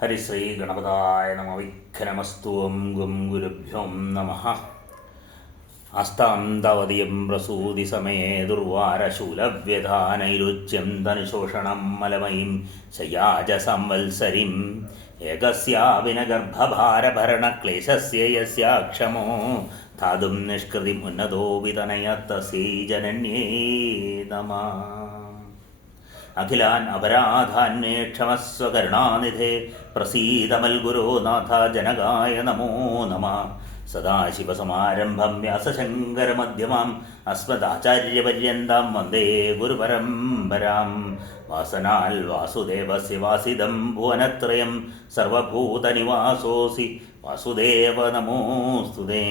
ഹരിശ്രീ ഗണപതായ നമ. വിഘ്നമസ്തു. ഓം ഗും ഗുരുഭ്യോ നമഃ. അസ്താന്തവതിയം പ്രസൂതി സമയേ ദുർവാരശൂലവ്യധാനൈരുച്യം ധനുശോഷണം മലമയീം ശയ്യാജ സംവത്സരിം ഏകസ്യാവിനഗർഭഭാരഭരണക്ലേശസ്യ യസ്യാക്ഷമോ ധാതും നിഷ്കൃതിം ഉന്നതോ വിതനയത്തസ്യൈ ജനന്യേ നമഃ. അഖിലാൻ അപരാധാന്മേ ക്ഷമസ്വ കരുണാനിധേ പ്രസീദമൽഗുരോ നാഥ ജനകായ നമോ നമഃ. സദാശിവസമാരംഭം വ്യാസശങ്കരമധ്യമാം അസ്മദാചാര്യപര്യന്താം വന്ദേ ഗുരുപരമ്പരാം. വാസനാൽ വാസുദേവസ്യ വാസിദം ഭുവനത്രയം സർവഭൂതനിവാസോऽസി വാസുദേവ നമോസ്തുതേ.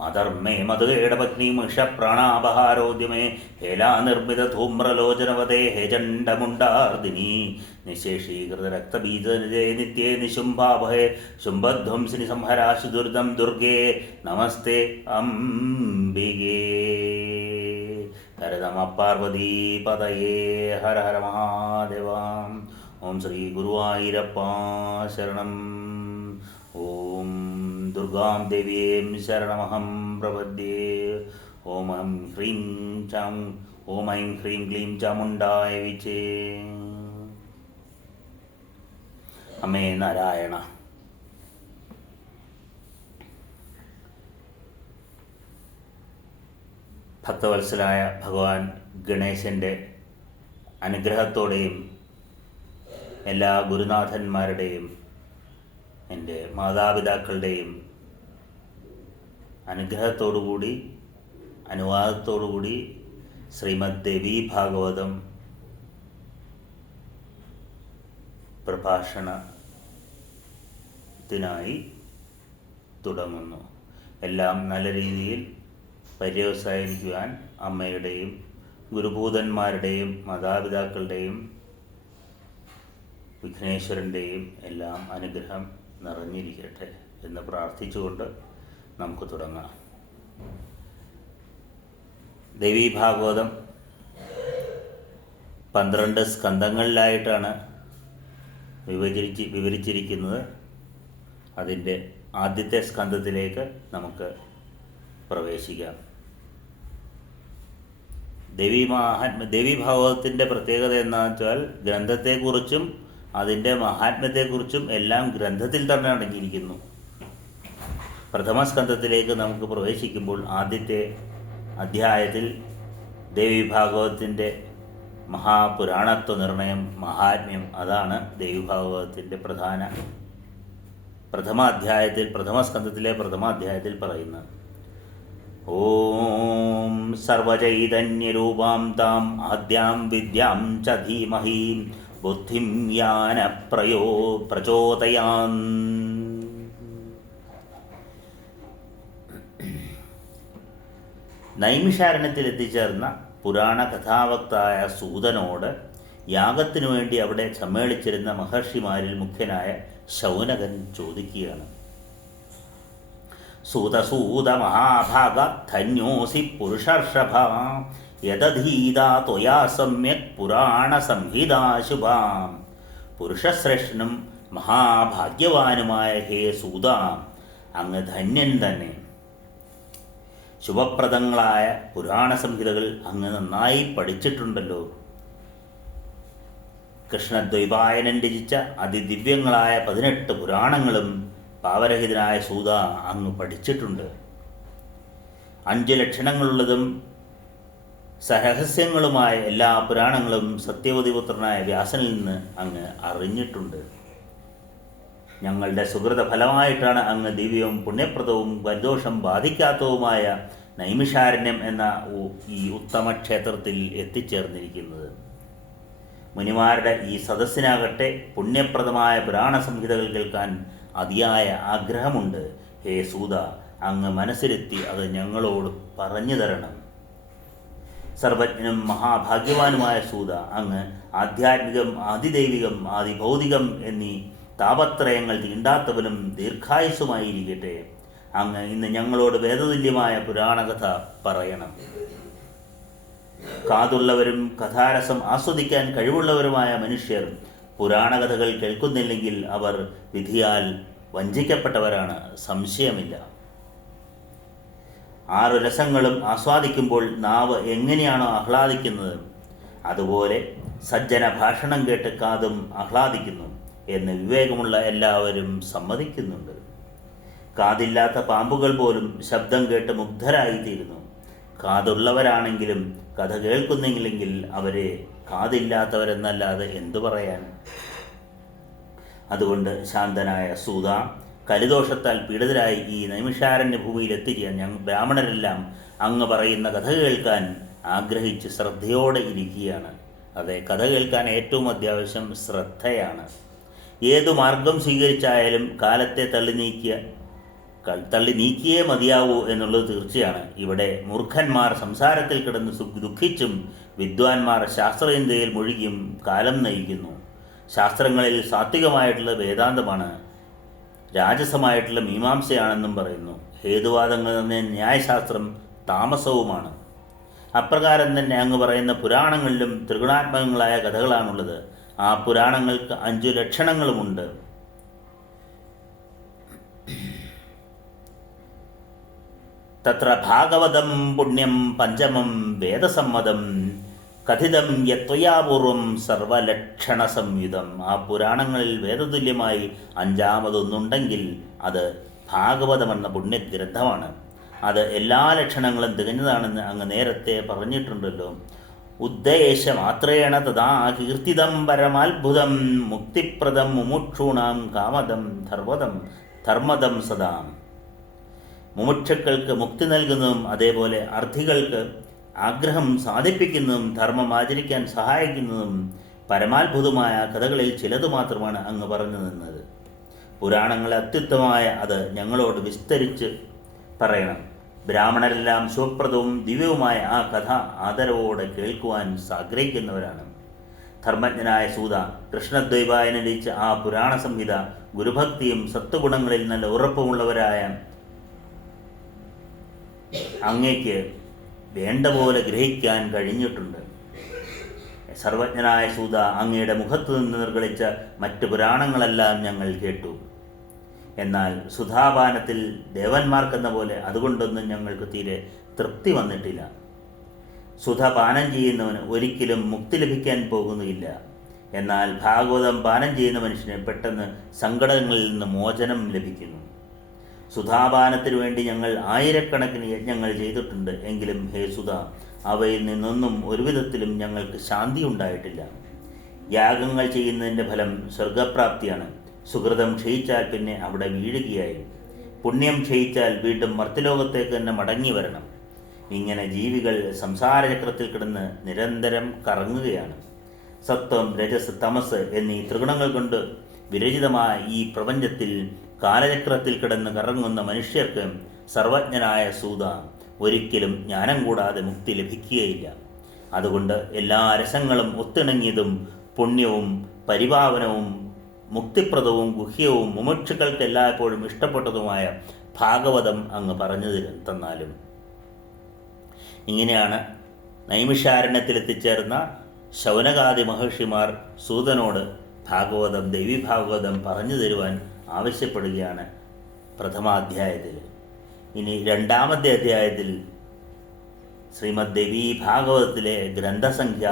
മധർമ്മേ മധുകേടപത്നീമിഷപ്രാണാപഹാരോദ്യമേ ഹേലാനിർമ്മിതധൂമ്രലോചനവതേ ഹേജണ്ഡമുണ്ടാർദിനി നിശേഷീകൃതരക്തബീജനിജേ നിത്യേ നിശുംഭാഭയേ ശുംഭധ്വംസിനി സംഹരാശു ദുരിതം ദുർഗേ നമസ്തേ അംബികേ. ഹരനമ പാർവതീപതയേ ഹര ഹര മഹാദേവ. ഓം ശ്രീ ഗുരുവായൂരപ്പ ശരണം. ഓം ദുർഗാം ദേവീം ശരണമഹം പ്രപദ്യേ. ഓം ഐം ഹ്രീം ക്ലീം ചാമുണ്ഡായ വിച്ചേ. അമ്മേ നാരായണ. ഭക്തവത്സലായ ഭഗവാൻ ഗണേശൻ്റെ അനുഗ്രഹത്തോടെയും എല്ലാ ഗുരുനാഥന്മാരുടെയും എൻ്റെ മാതാപിതാക്കളുടെയും അനുഗ്രഹത്തോടുകൂടി അനുവാദത്തോടുകൂടി ശ്രീമദ് ദേവീ ഭാഗവതം പ്രഭാഷണത്തിനായി തുടങ്ങുന്നു. എല്ലാം നല്ല രീതിയിൽ പര്യവസാനിക്കുവാൻ അമ്മയുടെയും ഗുരുഭൂതന്മാരുടെയും മാതാപിതാക്കളുടെയും വിഘ്നേശ്വരൻ്റെയും എല്ലാം അനുഗ്രഹം നിറഞ്ഞിരിക്കട്ടെ എന്ന് പ്രാർത്ഥിച്ചുകൊണ്ട് നമുക്ക് തുടങ്ങാം. ദേവീ ഭാഗവതം 12 സ്കന്ധങ്ങളിലായിട്ടാണ് വിവരിച്ചിരിക്കുന്നത്. അതിൻ്റെ ആദ്യത്തെ സ്കന്ധത്തിലേക്ക് നമുക്ക് പ്രവേശിക്കാം. ദേവീ ഭാഗവതത്തിൻ്റെ പ്രത്യേകത എന്താണെന്ന് വെച്ചാൽ ഗ്രന്ഥത്തെക്കുറിച്ചും അതിൻ്റെ മഹാത്മ്യത്തെക്കുറിച്ചും എല്ലാം ഗ്രന്ഥത്തിൽ തന്നെ അടങ്ങിയിരിക്കുന്നു. പ്രഥമ സ്കന്ധത്തിലേക്ക് നമുക്ക് പ്രവേശിക്കുമ്പോൾ ആദ്യത്തെ അധ്യായത്തിൽ ദേവീ ഭാഗവതത്തിൻ്റെ മഹാപുരാണത്വ നിർണയം, മഹാത്മ്യം, അതാണ് ദേവീ ഭാഗവതത്തിൻ്റെ പ്രഥമ സ്കന്ധത്തിലെ പ്രഥമാധ്യായത്തിൽ പറയുന്നത്. ഓം സർവചൈതന്യരൂപാം താം ആദ്യാം വിദ്യാം ച ധീമഹി ബുദ്ധിം യാന പ്രചോദയാൻ. നൈമിഷാരണ്യത്തിൽ എത്തിച്ചേർന്ന പുരാണ കഥാവക്തായ സൂതനോട് യാഗത്തിനു വേണ്ടി അവിടെ സമ്മേളിച്ചിരുന്ന മഹർഷിമാരിൽ മുഖ്യനായ ശൗനകൻ ചോദിക്കുകയാണ്. സൂത മഹാഭാഗ ധന്യോസി പുരുഷർഷഭ യദധീതാ ത്വയാ സമ്യക് പുരാണ സംഹിതാശുഭാം. പുരുഷശ്രേഷ്ഠനും മഹാഭാഗ്യവാനുമായ ഹേ സൂത, അങ്ങ് ധന്യൻ തന്നെ. ശുഭപ്രദങ്ങളായ പുരാണ സംഹിതകൾ അങ്ങ് നന്നായി പഠിച്ചിട്ടുണ്ടല്ലോ. കൃഷ്ണദ്വൈപായനൻ രചിച്ച അതിദിവ്യങ്ങളായ 18 പുരാണങ്ങളും പാവരഹിതനായ സൂത അങ്ങ് പഠിച്ചിട്ടുണ്ട്. 5 ലക്ഷണങ്ങളുള്ളതും സരഹസ്യങ്ങളുമായ എല്ലാ പുരാണങ്ങളും സത്യവതിപുത്രനായ വ്യാസനിൽ നിന്ന് അങ്ങ് അറിഞ്ഞിട്ടുണ്ട്. ഞങ്ങളുടെ സുഹൃത ഫലമായിട്ടാണ് അങ്ങ് ദിവ്യവും പുണ്യപ്രദവും പരിദോഷം ബാധിക്കാത്തതുമായ നൈമിഷാരണ്യം എന്ന ഈ ഉത്തമ ക്ഷേത്രത്തിൽ എത്തിച്ചേർന്നിരിക്കുന്നത്. മുനിമാരുടെ ഈ സദസ്സിനാകട്ടെ പുണ്യപ്രദമായ പുരാണ സംഹിതകൾ കേൾക്കാൻ അതിയായ ആഗ്രഹമുണ്ട്. ഹേ സൂത, അങ്ങ് മനസ്സിലെത്തി അത് ഞങ്ങളോട് പറഞ്ഞു തരണം. സർവജ്ഞനും മഹാഭാഗ്യവാനുമായ സൂത, അങ്ങ് ആധ്യാത്മികം, ആദിദൈവികം, ആദിഭൗതികം എന്നീ താപത്രയങ്ങൾ തീണ്ടാത്തവനും ദീർഘായുസ്സുമായിരിക്കട്ടെ. അങ്ങ് ഇന്ന് ഞങ്ങളോട് വേദതുല്യമായ പുരാണകഥ പറയണം. കാതുള്ളവരും കഥാരസം ആസ്വദിക്കാൻ കഴിവുള്ളവരുമായ മനുഷ്യർ പുരാണകഥകൾ കേൾക്കുന്നില്ലെങ്കിൽ അവർ വിധിയാൽ വഞ്ചിക്കപ്പെട്ടവരാണ്, സംശയമില്ല. 6 രസങ്ങളും ആസ്വാദിക്കുമ്പോൾ നാവ് എങ്ങനെയാണോ ആഹ്ലാദിക്കുന്നത്, അതുപോലെ സജ്ജന ഭാഷണം കേട്ട് കാതും ആഹ്ലാദിക്കുന്നു എന്ന് വിവേകമുള്ള എല്ലാവരും സമ്മതിക്കുന്നുണ്ട്. കാതില്ലാത്ത പാമ്പുകൾ പോലും ശബ്ദം കേട്ട് മുഗ്ധരായിത്തീരുന്നു. കാതുള്ളവരാണെങ്കിലും കഥ കേൾക്കുന്നില്ലെങ്കിൽ അവരെ കാതില്ലാത്തവരെന്നല്ലാതെ എന്തു പറയാൻ? അതുകൊണ്ട് ശാന്തനായ സൂത, കലിദോഷത്താൽ പീഡിതരായി ഈ നൈമിഷാരണ്യ ഭൂമിയിൽ എത്തിക്കാൻ ബ്രാഹ്മണരെല്ലാം അങ്ങ് പറയുന്ന കഥ കേൾക്കാൻ ആഗ്രഹിച്ച് ശ്രദ്ധയോടെ ഇരിക്കുകയാണ്. അതെ, കഥ കേൾക്കാൻ ഏറ്റവും അത്യാവശ്യം ശ്രദ്ധയാണ്. ഏതു മാർഗം സ്വീകരിച്ചായാലും കാലത്തെ തള്ളി നീക്കിയേ മതിയാവൂ എന്നുള്ളത് തീർച്ചയാണ്. ഇവിടെ മൂർഖന്മാർ സംസാരത്തിൽ കിടന്ന് ദുഃഖിച്ചും വിദ്വാൻമാർ ശാസ്ത്രചിന്തയിൽ മുഴുകിയും കാലം നയിക്കുന്നു. ശാസ്ത്രങ്ങളിൽ സാത്വികമായിട്ടുള്ള വേദാന്തമാണ്, രാജസമായിട്ടുള്ള മീമാംസയാണെന്നും പറയുന്നു. ഹേതുവാദങ്ങൾ എന്ന ന്യായശാസ്ത്രം താമസവുമാണ്. അപ്രകാരം തന്നെ അങ്ങ് പറയുന്ന പുരാണങ്ങളിലും ത്രിഗുണാത്മകങ്ങളായ കഥകളാണുള്ളത്. ആ പുരാണങ്ങൾക്ക് 5 ലക്ഷണങ്ങളുമുണ്ട്. തത്ര ഭാഗവതം പുണ്യം പഞ്ചമം വേദസമ്മതം കഥിതം യത്വയാപൂർവം സർവലക്ഷണ സംയുതം. ആ പുരാണങ്ങളിൽ വേദതുല്യമായി 5ാമതൊന്നുണ്ടെങ്കിൽ അത് ഭാഗവതമെന്ന പുണ്യഗ്രന്ഥമാണ്. അത് എല്ലാ ലക്ഷണങ്ങളും തികഞ്ഞതാണെന്ന് അങ്ങ് നേരത്തെ പറഞ്ഞിട്ടുണ്ടല്ലോ. ഉദ്ദേശമാത്രേണ തഥാ കീർത്തിതം പരമാത്ഭുതം മുക്തിപ്രദം മുമുക്ഷൂണാം കാമദം ധർമ്മദം സദാ. മുമുക്ഷുക്കൾക്ക് മുക്തി നൽകുന്നതും അതേപോലെ അർത്ഥികൾക്ക് ആഗ്രഹം സാധിപ്പിക്കുന്നതും ധർമ്മം ആചരിക്കാൻ സഹായിക്കുന്നതും പരമാത്ഭുതമായ കഥകളിൽ ചിലത് മാത്രമാണ് അങ്ങ് പറഞ്ഞു നിന്നത്. പുരാണങ്ങളെ അത്യുത്തമമായ അത് ഞങ്ങളോട് വിസ്തരിച്ച് പറയണം. ബ്രാഹ്മണരെല്ലാം ശുഭപ്രദവും ദിവ്യവുമായ ആ കഥ ആദരവോടെ കേൾക്കുവാൻ ആഗ്രഹിക്കുന്നവരാണ്. ധർമ്മജ്ഞനായ സൂത, കൃഷ്ണദ്വൈപായന രചിച്ച ആ പുരാണ സംഹിത ഗുരുഭക്തിയും സത്വഗുണങ്ങളിൽ നല്ല ഉറപ്പുമുള്ളവരായ അങ്ങേക്ക് വേണ്ട പോലെ ഗ്രഹിക്കാൻ കഴിഞ്ഞിട്ടുണ്ട്. സർവജ്ഞനായ സൂത, അങ്ങയുടെ മുഖത്തു നിന്ന് നിർഗളിച്ച മറ്റ് പുരാണങ്ങളെല്ലാം ഞങ്ങൾ കേട്ടു. എന്നാൽ സുധാപാനത്തിൽ ദേവന്മാർക്കെന്ന പോലെ അതുകൊണ്ടൊന്നും ഞങ്ങൾക്ക് തീരെ തൃപ്തി വന്നിട്ടില്ല. സുധ പാനം ചെയ്യുന്നവന് ഒരിക്കലും മുക്തി ലഭിക്കാൻ പോകുന്നില്ല. എന്നാൽ ഭാഗവതം പാനം ചെയ്യുന്ന മനുഷ്യന് പെട്ടെന്ന് സങ്കടങ്ങളിൽ നിന്ന് മോചനം ലഭിക്കുന്നു. സുധാപാനത്തിനു വേണ്ടി ഞങ്ങൾ 1000കണക്കിന് യജ്ഞങ്ങൾ ചെയ്തിട്ടുണ്ട്. എങ്കിലും ഹേ സുധ, അവയിൽ നിന്നൊന്നും ഒരുവിധത്തിലും ഞങ്ങൾക്ക് ശാന്തി ഉണ്ടായിട്ടില്ല. യാഗങ്ങൾ ചെയ്യുന്നതിൻ്റെ ഫലം സ്വർഗപ്രാപ്തിയാണ്. സുഹൃതം ക്ഷയിച്ചാൽ പിന്നെ അവിടെ വീഴുകയായി. പുണ്യം ക്ഷയിച്ചാൽ വീണ്ടും മർത്യലോകത്തേക്ക് തന്നെ മടങ്ങി വരണം. ഇങ്ങനെ ജീവികൾ സംസാരചക്രത്തിൽ കിടന്ന് നിരന്തരം കറങ്ങുകയാണ്. സത്വം, രജസ്, തമസ് എന്നീ ത്രിഗുണങ്ങൾ കൊണ്ട് വിരചിതമായ ഈ പ്രപഞ്ചത്തിൽ കാലചക്രത്തിൽ കിടന്ന് കറങ്ങുന്ന മനുഷ്യർക്ക് സർവജ്ഞനായ സൂത ഒരിക്കലും ജ്ഞാനം കൂടാതെ മുക്തി ലഭിക്കുകയില്ല. അതുകൊണ്ട് എല്ലാ രസങ്ങളും ഒത്തിണങ്ങിയതും പുണ്യവും പരിപാവനവും മുക്തിപ്രദവും ഗുഹ്യവും മുമുക്ഷുക്കൾക്ക് എല്ലായ്പ്പോഴും ഇഷ്ടപ്പെട്ടതുമായ ഭാഗവതം അങ്ങ് പറഞ്ഞു തന്നാലും. ഇങ്ങനെയാണ് നൈമിഷാരണ്യത്തിലെത്തിച്ചേർന്ന ശൗനകാദി മഹർഷിമാർ സൂതനോട് ഭാഗവതം, ദേവി ഭാഗവതം പറഞ്ഞു തരുവാൻ ആവശ്യപ്പെടുകയാണ് പ്രഥമാധ്യായത്തിൽ. ഇനി 2ാമത്തെ അധ്യായത്തിൽ ശ്രീമദ് ദേവി ഭാഗവതത്തിലെ ഗ്രന്ഥസംഖ്യ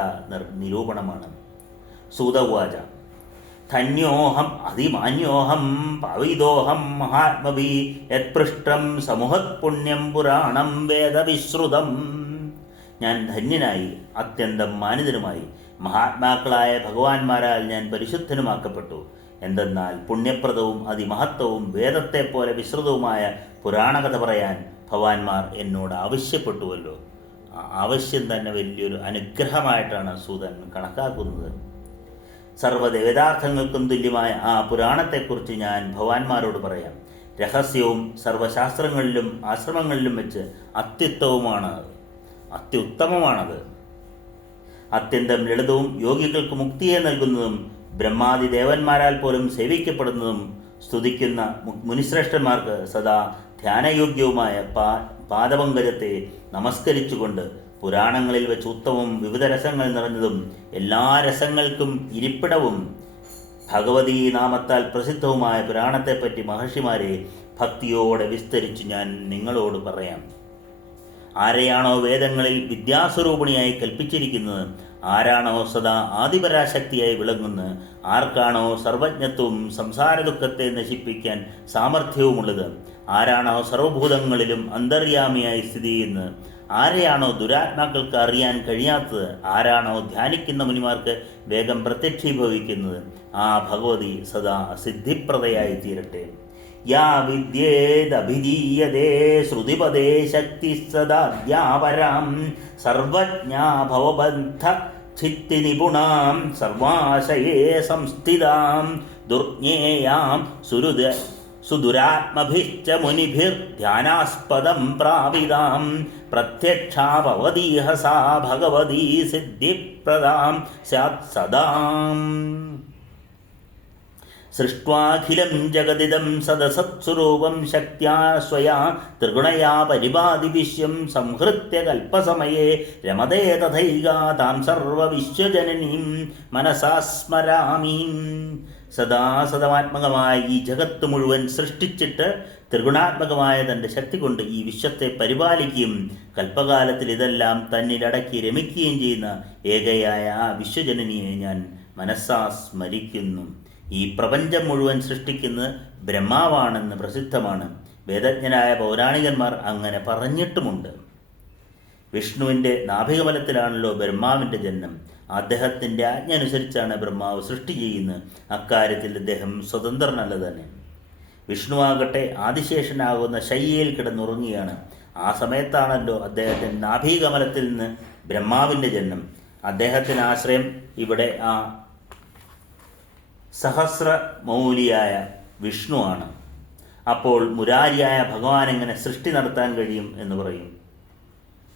നിരൂപണമാണ്. സൂതവാച: ധന്യോഹം അതിമാന്യോഹം പാവിതോഹം മഹാത്മഭി യത്പൃഷ്ടം സമൂഹത് പുണ്യം പുരാണം വേദവിശ്രുതം. ഞാൻ ധന്യനായി അത്യന്തം മാനിതനുമായി മഹാത്മാക്കളായ ഭഗവാന്മാരാൽ ഞാൻ പരിശുദ്ധനുമാക്കപ്പെട്ടു. എന്തെന്നാൽ പുണ്യപ്രദവും അതിമഹത്വവും വേദത്തെപ്പോലെ വിശ്രുതവുമായ പുരാണകഥ പറയാൻ ഭഗവാന്മാർ എന്നോട് ആവശ്യപ്പെട്ടുവല്ലോ. ആവശ്യം തന്നെ വലിയൊരു അനുഗ്രഹമായിട്ടാണ് സൂതൻ കണക്കാക്കുന്നത്. സർവ്വദേവതാർത്ഥങ്ങൾക്കും തുല്യമായ ആ പുരാണത്തെക്കുറിച്ച് ഞാൻ ഭഗവാന്മാരോട് പറയാം. രഹസ്യവും സർവശാസ്ത്രങ്ങളിലും ആശ്രമങ്ങളിലും വെച്ച് അത്യുത്തമമാണത്. അത്യന്തം ലളിതവും യോഗികൾക്ക് മുക്തിയെ നൽകുന്നതും ബ്രഹ്മാദി ദേവന്മാരാൽ പോലും സേവിക്കപ്പെടുന്നതും സ്തുതിക്കുന്ന മുനിശ്രേഷ്ഠന്മാർക്ക് സദാ ധ്യാനയോഗ്യവുമായ പാദപങ്കജത്തെ നമസ്കരിച്ചുകൊണ്ട് പുരാണങ്ങളിൽ വെച്ച് ഉത്തമവും വിവിധ രസങ്ങൾ നിറഞ്ഞതും എല്ലാ രസങ്ങൾക്കും ഇരിപ്പിടവും ഭഗവതീ നാമത്താൽ പ്രസിദ്ധവുമായ പുരാണത്തെപ്പറ്റി മഹർഷിമാരെ ഭക്തിയോടെ വിസ്തരിച്ച് ഞാൻ നിങ്ങളോട് പറയാം. ആരെയാണോ വേദങ്ങളിൽ വിദ്യാസ്വരൂപിണിയായി കൽപ്പിച്ചിരിക്കുന്നത്, ആരാണോ സദാ ആദിപരാശക്തിയായി വിളങ്ങുന്നത്, ആർക്കാണോ സർവജ്ഞത്വവും സംസാര ദുഃഖത്തെ നശിപ്പിക്കാൻ സാമർഥ്യവുമുള്ളത്, ആരാണോ സർവഭൂതങ്ങളിലും അന്തര്യാമിയായി സ്ഥിതി ചെയ്യുന്നത്, ആരെയാണോ ദുരാത്മാക്കൾക്ക് അറിയാൻ കഴിയാത്തത്, ആരാണോ ധ്യാനിക്കുന്ന മുനിമാർക്ക് വേഗം പ്രത്യക്ഷീഭവിക്കുന്നത്, ആ ഭഗവതി സദാ സിദ്ധിപ്രദയായി തീരട്ടെ. യാ വിദ്യേദഭിധീയതേ ശ്രുതിപദേ ശക്തി സദാദ്യാപരാം സർവജ്ഞാ ഭവബന്ധ ചിത്തി നിപുണാം സർവാശയേ സംസ്ഥിതാം ദുർജ്ഞേയാം സുദുരാത്മഭിശ്ച മുനിഭിർധ്യാനാസ്പദം പ്രാപിതാം പ്രത്യക്ഷാ ഭവതീഹ സാ ഭഗവതീ സിദ്ധിപ്രദാം സ്യാത് സദാം. സൃഷ്ട്വാഖിലം ജഗദിദം സദസത്സ്വരൂപം ശക്ത്യാ സ്വയാ ത്രിഗുണയാ പരിപാതി വിശ്വം സംഹൃത്യ കൽപ്പസമയേ രമതേ തഥൈകാ താം സർവവിശ്വജനനീം മനസാ സ്മരാമി. സദാസദമാത്മകമായ ഈ ജഗത്ത് മുഴുവൻ സൃഷ്ടിച്ചിട്ട് ത്രിഗുണാത്മകമായ തൻ്റെ ശക്തി കൊണ്ട് ഈ വിശ്വത്തെ പരിപാലിക്കുകയും കൽപ്പകാലത്തിൽ ഇതെല്ലാം തന്നിലടക്കി രമിക്കുകയും ചെയ്യുന്ന ഏകയായ ആ വിശ്വജനനിയെ ഞാൻ മനസ്സാ സ്മരിക്കുന്നു. ഈ പ്രപഞ്ചം മുഴുവൻ സൃഷ്ടിക്കുന്നത് ബ്രഹ്മാവാണെന്ന് പ്രസിദ്ധമാണ്. വേദജ്ഞനായ പൗരാണികന്മാർ അങ്ങനെ പറഞ്ഞിട്ടുമുണ്ട്. വിഷ്ണുവിൻ്റെ നാഭികമലത്തിലാണല്ലോ ബ്രഹ്മാവിൻ്റെ ജന്മം. അദ്ദേഹത്തിൻ്റെ ആജ്ഞ അനുസരിച്ചാണ് ബ്രഹ്മാവ് സൃഷ്ടി ചെയ്യുന്നത്. അക്കാര്യത്തിൽ അദ്ദേഹം സ്വതന്ത്രനല്ല തന്നെ. വിഷ്ണുവാകട്ടെ ആദിശേഷനാകുന്ന ശയ്യയിൽ കിടന്നുറങ്ങുകയാണ്. ആ സമയത്താണല്ലോ അദ്ദേഹത്തിൻ്റെ നാഭീകമലത്തിൽ നിന്ന് ബ്രഹ്മാവിൻ്റെ ജന്മം. അദ്ദേഹത്തിന് ആശ്രയം ഇവിടെ ആ സഹസ്രമൗലിയായ വിഷ്ണുവാണ്. അപ്പോൾ മുരാരിയായ ഭഗവാൻ എങ്ങനെ സൃഷ്ടി നടത്താൻ കഴിയും എന്ന് പറയും.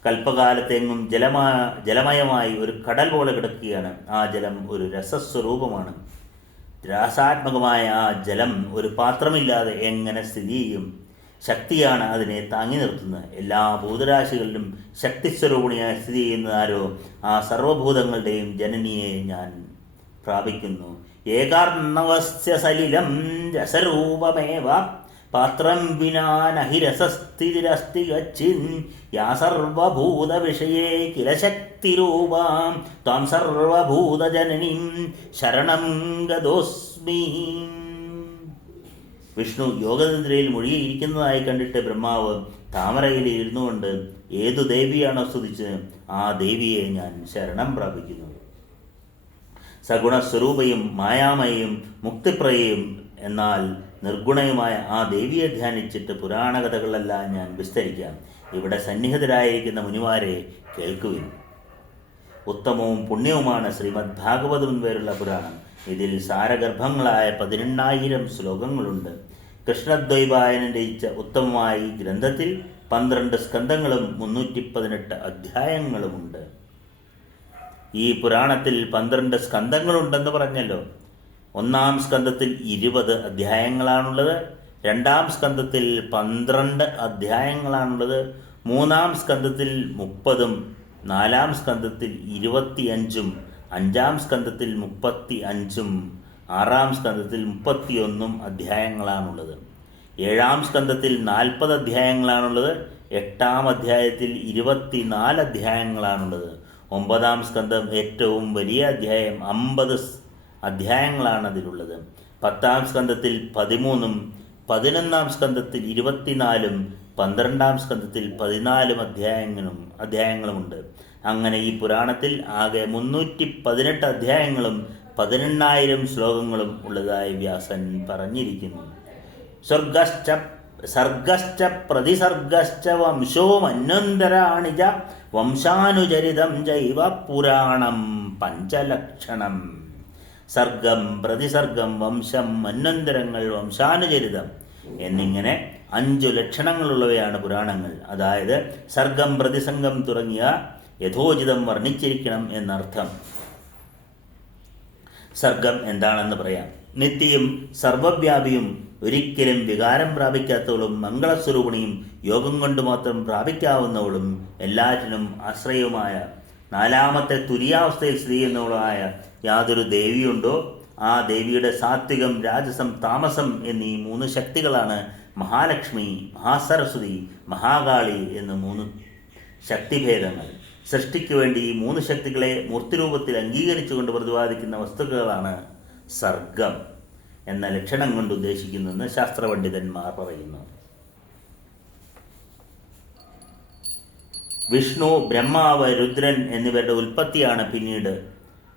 കൽപ്പകാലത്തെങ്ങും ജലമയമായി ഒരു കടൽ പോലെ കിടക്കുകയാണ്. ആ ജലം ഒരു രസസ്വരൂപമാണ്. രാസാത്മകമായ ആ ജലം ഒരു പാത്രമില്ലാതെ എങ്ങനെ സ്ഥിതി ചെയ്യും? ശക്തിയാണ് അതിനെ താങ്ങി നിർത്തുന്നത്. എല്ലാ ഭൂതരാശികളിലും ശക്തിസ്വരൂപിണിയായി സ്ഥിതി ചെയ്യുന്ന ആരോ ആ സർവഭൂതങ്ങളുടെയും ജനനിയെ ഞാൻ പ്രാപിക്കുന്നു. ഏകാർണവസ്യ സലിലം രസരൂപമേവ പാത്രം വിനാ നഹി രസസ്ഥിതിരസ്തി ഗച്ഛിൻ യാ സർവഭൂതവിഷയേ കില ശക്തിരൂപാം ത്വാം സർവഭൂതജനനീം ശരണം ഗതോസ്മി. വിഷ്ണു യോഗനിദ്രയിൽ മുഴുകിയിരിക്കുന്നതായി കണ്ടിട്ട് ബ്രഹ്മാവ് താമരയിൽ ഇരുന്നു കൊണ്ട് ഏതു ദേവിയാണോ സ്തുതിച്ചത് ആ ദേവിയെ ഞാൻ ശരണം പ്രാപിക്കുന്നു. സഗുണസ്വരൂപയും മായാമയും മുക്തിപ്രയയും എന്നാൽ നിർഗുണയുമായ ആ ദേവിയെ ധ്യാനിച്ചിട്ട് പുരാണകഥകളെല്ലാം ഞാൻ വിസ്തരിക്കാം. ഇവിടെ സന്നിഹിതരായിരിക്കുന്ന മുനിമാരെ കേൾക്കുവിൻ. ഉത്തമവും പുണ്യവുമാണ് ശ്രീമദ് ഭാഗവതം പേരുള്ള പുരാണം. ഇതിൽ സാരഗർഭങ്ങളായ 18,000 ശ്ലോകങ്ങളുണ്ട്. കൃഷ്ണദ്വൈപായനൻ രചിച്ച ഉത്തമമായ ഈ ഗ്രന്ഥത്തിൽ 12 സ്കന്ധങ്ങളും 318 അധ്യായങ്ങളുമുണ്ട്. ഈ പുരാണത്തിൽ 12 സ്കന്ധങ്ങളുണ്ടെന്ന് പറഞ്ഞല്ലോ. 1-ാം സ്കന്ധത്തിൽ 20 അധ്യായങ്ങളാണുള്ളത്. 2-ാം സ്കന്ധത്തിൽ 12 അധ്യായങ്ങളാണുള്ളത്. 3-ാം സ്കന്ധത്തിൽ 30-ഉം 4-ാം സ്കന്ധത്തിൽ 25-ഉം 5-ാം സ്കന്ധത്തിൽ 35-ഉം 6-ാം സ്കന്ധത്തിൽ 31-ഉം അധ്യായങ്ങളാണുള്ളത്. 7-ാം സ്കന്ധത്തിൽ 40 അധ്യായങ്ങളാണുള്ളത്. 8-ാം അധ്യായത്തിൽ 24 അധ്യായങ്ങളാണുള്ളത്. 9-ാം സ്കന്ധം ഏറ്റവും വലിയ അധ്യായം 50 അധ്യായങ്ങളാണ് അതിലുള്ളത്. 10-ാം സ്കന്ധത്തിൽ 13-ഉം 11-ാം സ്കന്ധത്തിൽ 24-ഉം 12-ാം സ്കന്ധത്തിൽ 14 അധ്യായങ്ങളുമുണ്ട്. അങ്ങനെ ഈ പുരാണത്തിൽ ആകെ 318 അധ്യായങ്ങളും 18,000 ശ്ലോകങ്ങളും ഉള്ളതായി വ്യാസൻ പറഞ്ഞിരിക്കുന്നു. സർഗശ്ച പ്രതിസർഗശ്ച വംശോ മന്വന്തരാണി ച വംശാനുചരിതം ജൈവ പുരാണം പഞ്ചലക്ഷണം. സർഗം, പ്രതിസർഗം, വംശം, മന്വന്തരങ്ങൾ, വംശാനുചരിതം എന്നിങ്ങനെ 5 ലക്ഷണങ്ങളുള്ളവയാണ് പുരാണങ്ങൾ. അതായത് സർഗം, പ്രതിസംഗം തുടങ്ങിയ യഥോചിതം വർണ്ണിച്ചിരിക്കണം എന്നർത്ഥം. സർഗം എന്താണെന്ന് പറയാം. നിത്യയും സർവവ്യാപിയും ഒരിക്കലും വികാരം പ്രാപിക്കാത്തവളും മംഗളസ്വരൂപിണിയും യോഗം കൊണ്ട് മാത്രം പ്രാപിക്കാവുന്നവളും എല്ലാറ്റിനും ആശ്രയവുമായ 4-ാമത്തെ തുര്യാവസ്ഥയിൽ സ്ഥിതി ചെയ്യുന്നവളായ യാതൊരു ദേവിയുണ്ടോ ആ ദേവിയുടെ സാത്വികം, രാജസം, താമസം എന്നീ 3 ശക്തികളാണ് മഹാലക്ഷ്മി, മഹാസരസ്വതി, മഹാകാളി എന്ന 3 ശക്തിഭേദങ്ങൾ. സൃഷ്ടിക്ക് വേണ്ടി ഈ 3 ശക്തികളെ മൂർത്തിരൂപത്തിൽ അംഗീകരിച്ചുകൊണ്ട് പ്രതിപാദിക്കുന്ന വസ്തുക്കളാണ് സർഗം എന്ന ലക്ഷണം കൊണ്ട് ഉദ്ദേശിക്കുന്നതെന്ന് ശാസ്ത്രപണ്ഡിതന്മാർ പറയുന്നു. വിഷ്ണു, ബ്രഹ്മാവ്, രുദ്രൻ എന്നിവരുടെ ഉൽപ്പത്തിയാണ് പിന്നീട്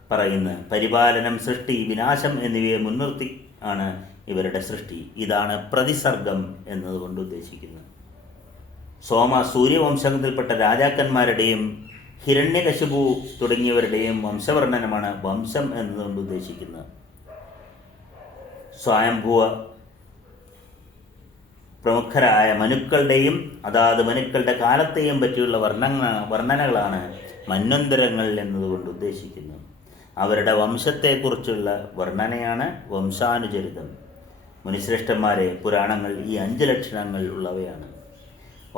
പറയുന്നത്. പരിപാലനം, സൃഷ്ടി, വിനാശം എന്നിവയെ മുൻനിർത്തി ആണ് ഇവരുടെ സൃഷ്ടി. ഇതാണ് പ്രതിസർഗം എന്നതുകൊണ്ട് ഉദ്ദേശിക്കുന്നത്. സോമ, സൂര്യവംശത്തിൽപ്പെട്ട രാജാക്കന്മാരുടെയും ഹിരണ്യകശിപു തുടങ്ങിയവരുടെയും വംശവർണ്ണനമാണ് വംശം എന്നതുകൊണ്ട് ഉദ്ദേശിക്കുന്നത്. സ്വയംഭുവ പ്രമുഖരായ മനുക്കളുടെയും അതാത് മനുക്കളുടെ കാലത്തെയും പറ്റിയുള്ള വർണ്ണനകളാണ് മന്വന്തരങ്ങൾ എന്നതുകൊണ്ട് ഉദ്ദേശിക്കുന്നത്. അവരുടെ വംശത്തെക്കുറിച്ചുള്ള വർണ്ണനയാണ് വംശാനുചരിതം. മുനിശ്രേഷ്ഠന്മാരെ പുരാണങ്ങൾ ഈ 5 ലക്ഷണങ്ങൾ ഉള്ളവയാണ്.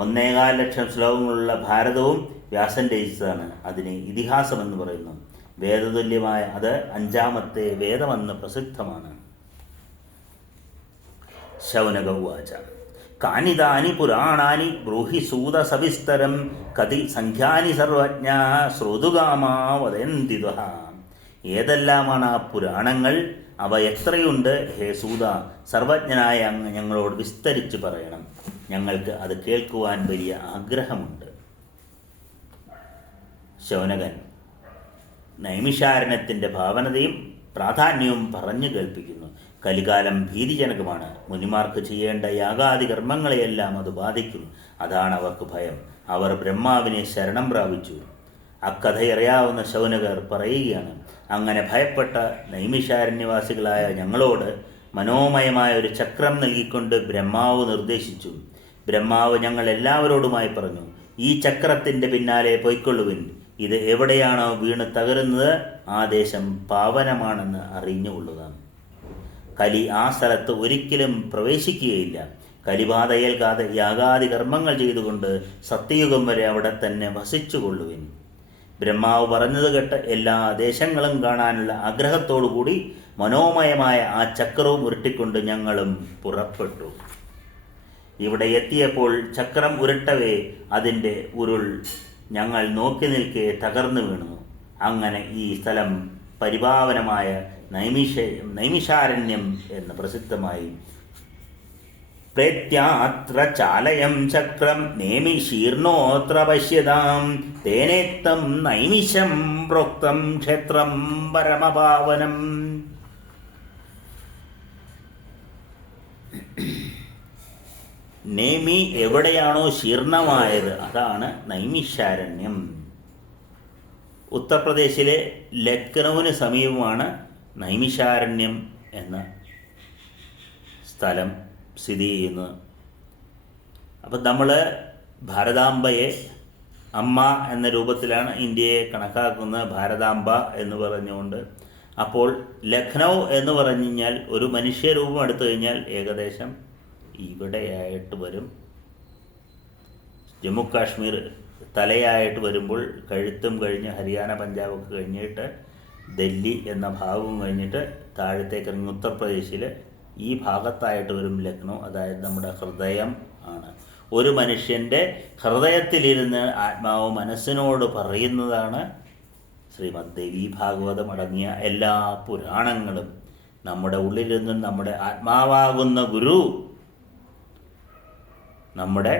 1.25 ലക്ഷം ശ്ലോകങ്ങളുള്ള ഭാരതവും വ്യാസൻ രചിച്ചതാണ്. അതിനെ ഇതിഹാസമെന്ന് പറയുന്നു. വേദതുല്യമായ അത് 5ാമത്തെ വേദമെന്ന് പ്രസിദ്ധമാണ്. ശൗനക ഉവാച കാനിതാനി പുരാണാനി ബ്രൂഹി സൂത സവിസ്തരം കതി സംഖ്യാനി സർവജ്ഞ ശ്രോതുകാമാ വദന്തി ത്വഃ. ഏതെല്ലാമാണ് ആ പുരാണങ്ങൾ? അവ എത്രയുണ്ട് ഹേ സൂത? സർവജ്ഞനായ അങ്ങ് ഞങ്ങളോട് വിസ്തരിച്ച് പറയണം. ഞങ്ങൾക്ക് അത് കേൾക്കുവാൻ വലിയ ആഗ്രഹമുണ്ട്. ശൗനകൻ നൈമിഷാരണ്യത്തിൻ്റെ ഭാവനതയും പ്രാധാന്യവും പറഞ്ഞു കേൾപ്പിക്കുന്നു. കലികാലം ഭീതിജനകമാണ്. മുനിമാർക്ക് ചെയ്യേണ്ട യാഗാദി കർമ്മങ്ങളെയെല്ലാം അത് ബാധിക്കും. അതാണ് അവർക്ക് ഭയം. അവർ ബ്രഹ്മാവിനെ ശരണം പ്രാപിച്ചു. അക്കഥയറിയാവുന്ന ശൗനകർ പറയുകയാണ്, അങ്ങനെ ഭയപ്പെട്ട നൈമിഷാരണ്യവാസികളായ ഞങ്ങളോട് മനോമയമായ ഒരു ചക്രം നൽകിക്കൊണ്ട് ബ്രഹ്മാവ് നിർദ്ദേശിച്ചു. ബ്രഹ്മാവ് ഞങ്ങൾ എല്ലാവരോടുമായി പറഞ്ഞു, ഈ ചക്രത്തിൻ്റെ പിന്നാലെ പൊയ്ക്കൊള്ളുവിൻ. ഇത് എവിടെയാണോ വീണ് തകരുന്നത് ആ ദേശം പാവനമാണെന്ന് അറിഞ്ഞുകൊള്ളുക. കലി ആ സ്ഥലത്ത് ഒരിക്കലും പ്രവേശിക്കുകയില്ല. കലിബാധയേൽക്കാതെ യാഗാദി കർമ്മങ്ങൾ ചെയ്തുകൊണ്ട് സത്യയുഗം വരെ അവിടെ തന്നെ വസിച്ചുകൊള്ളുവിൻ. ബ്രഹ്മാവ് പറഞ്ഞത് കേട്ട് എല്ലാ ദേശങ്ങളും കാണാനുള്ള ആഗ്രഹത്തോടുകൂടി മനോമയമായ ആ ചക്രവും ഉരുട്ടിക്കൊണ്ട് ഞങ്ങളും പുറപ്പെട്ടു. ഇവിടെ എത്തിയപ്പോൾ ചക്രം ഉരുട്ടവേ അതിൻ്റെ ഉരുൾ ഞങ്ങൾ നോക്കി നിൽക്കെ തകർന്നു വീണു. അങ്ങനെ ഈ സ്ഥലം പരിപാവനമായ നൈമിഷാരണ്യം എന്ന് പ്രസിദ്ധമായി. പ്രേത്യാത്ര ചാലയം ചക്രം നേമി ശീർണോത്ര പശ്യതാം തേനേത്തം നൈമിഷം പ്രോക്തം ക്ഷേത്രം പരമപാവനം. നേമി എവിടെയാണോ ശീർണമായത് അതാണ് നൈമിഷാരണ്യം. ഉത്തർപ്രദേശിലെ ലക്നൌവിന് സമീപമാണ് നൈമിഷാരണ്യം എന്ന സ്ഥലം സ്ഥിതി ചെയ്യുന്നത്. അപ്പം നമ്മൾ ഭാരതാംബയെ അമ്മ എന്ന രൂപത്തിലാണ് ഇന്ത്യയെ കണക്കാക്കുന്നത്, ഭാരതാംബ എന്ന് പറഞ്ഞുകൊണ്ട്. അപ്പോൾ ലക്നൗ എന്ന് പറഞ്ഞു കഴിഞ്ഞാൽ ഒരു മനുഷ്യരൂപം എടുത്തു കഴിഞ്ഞാൽ ഏകദേശം ഇവിടെയായിട്ട് വരും. ജമ്മു കാശ്മീർ തലയായിട്ട് വരുമ്പോൾ കഴുത്തും കഴിഞ്ഞ് ഹരിയാന, പഞ്ചാബൊക്കെ കഴിഞ്ഞിട്ട് ഡൽഹി എന്ന ഭാഗവും കഴിഞ്ഞിട്ട് താഴത്തേക്ക് ഇറങ്ങി ഉത്തർപ്രദേശിൽ ഈ ഭാഗത്തായിട്ട് വരും ലക്നൗ. അതായത് നമ്മുടെ ഹൃദയം ആണ്. ഒരു മനുഷ്യൻ്റെ ഹൃദയത്തിലിരുന്ന് ആത്മാവ് മനസ്സിനോട് പറയുന്നതാണ് ശ്രീമദ് ദേവി ഭാഗവതം അടങ്ങിയ എല്ലാ പുരാണങ്ങളും. നമ്മുടെ ഉള്ളിൽ നിന്നും നമ്മുടെ ആത്മാവാകുന്ന ഗുരു നമ്മുടെ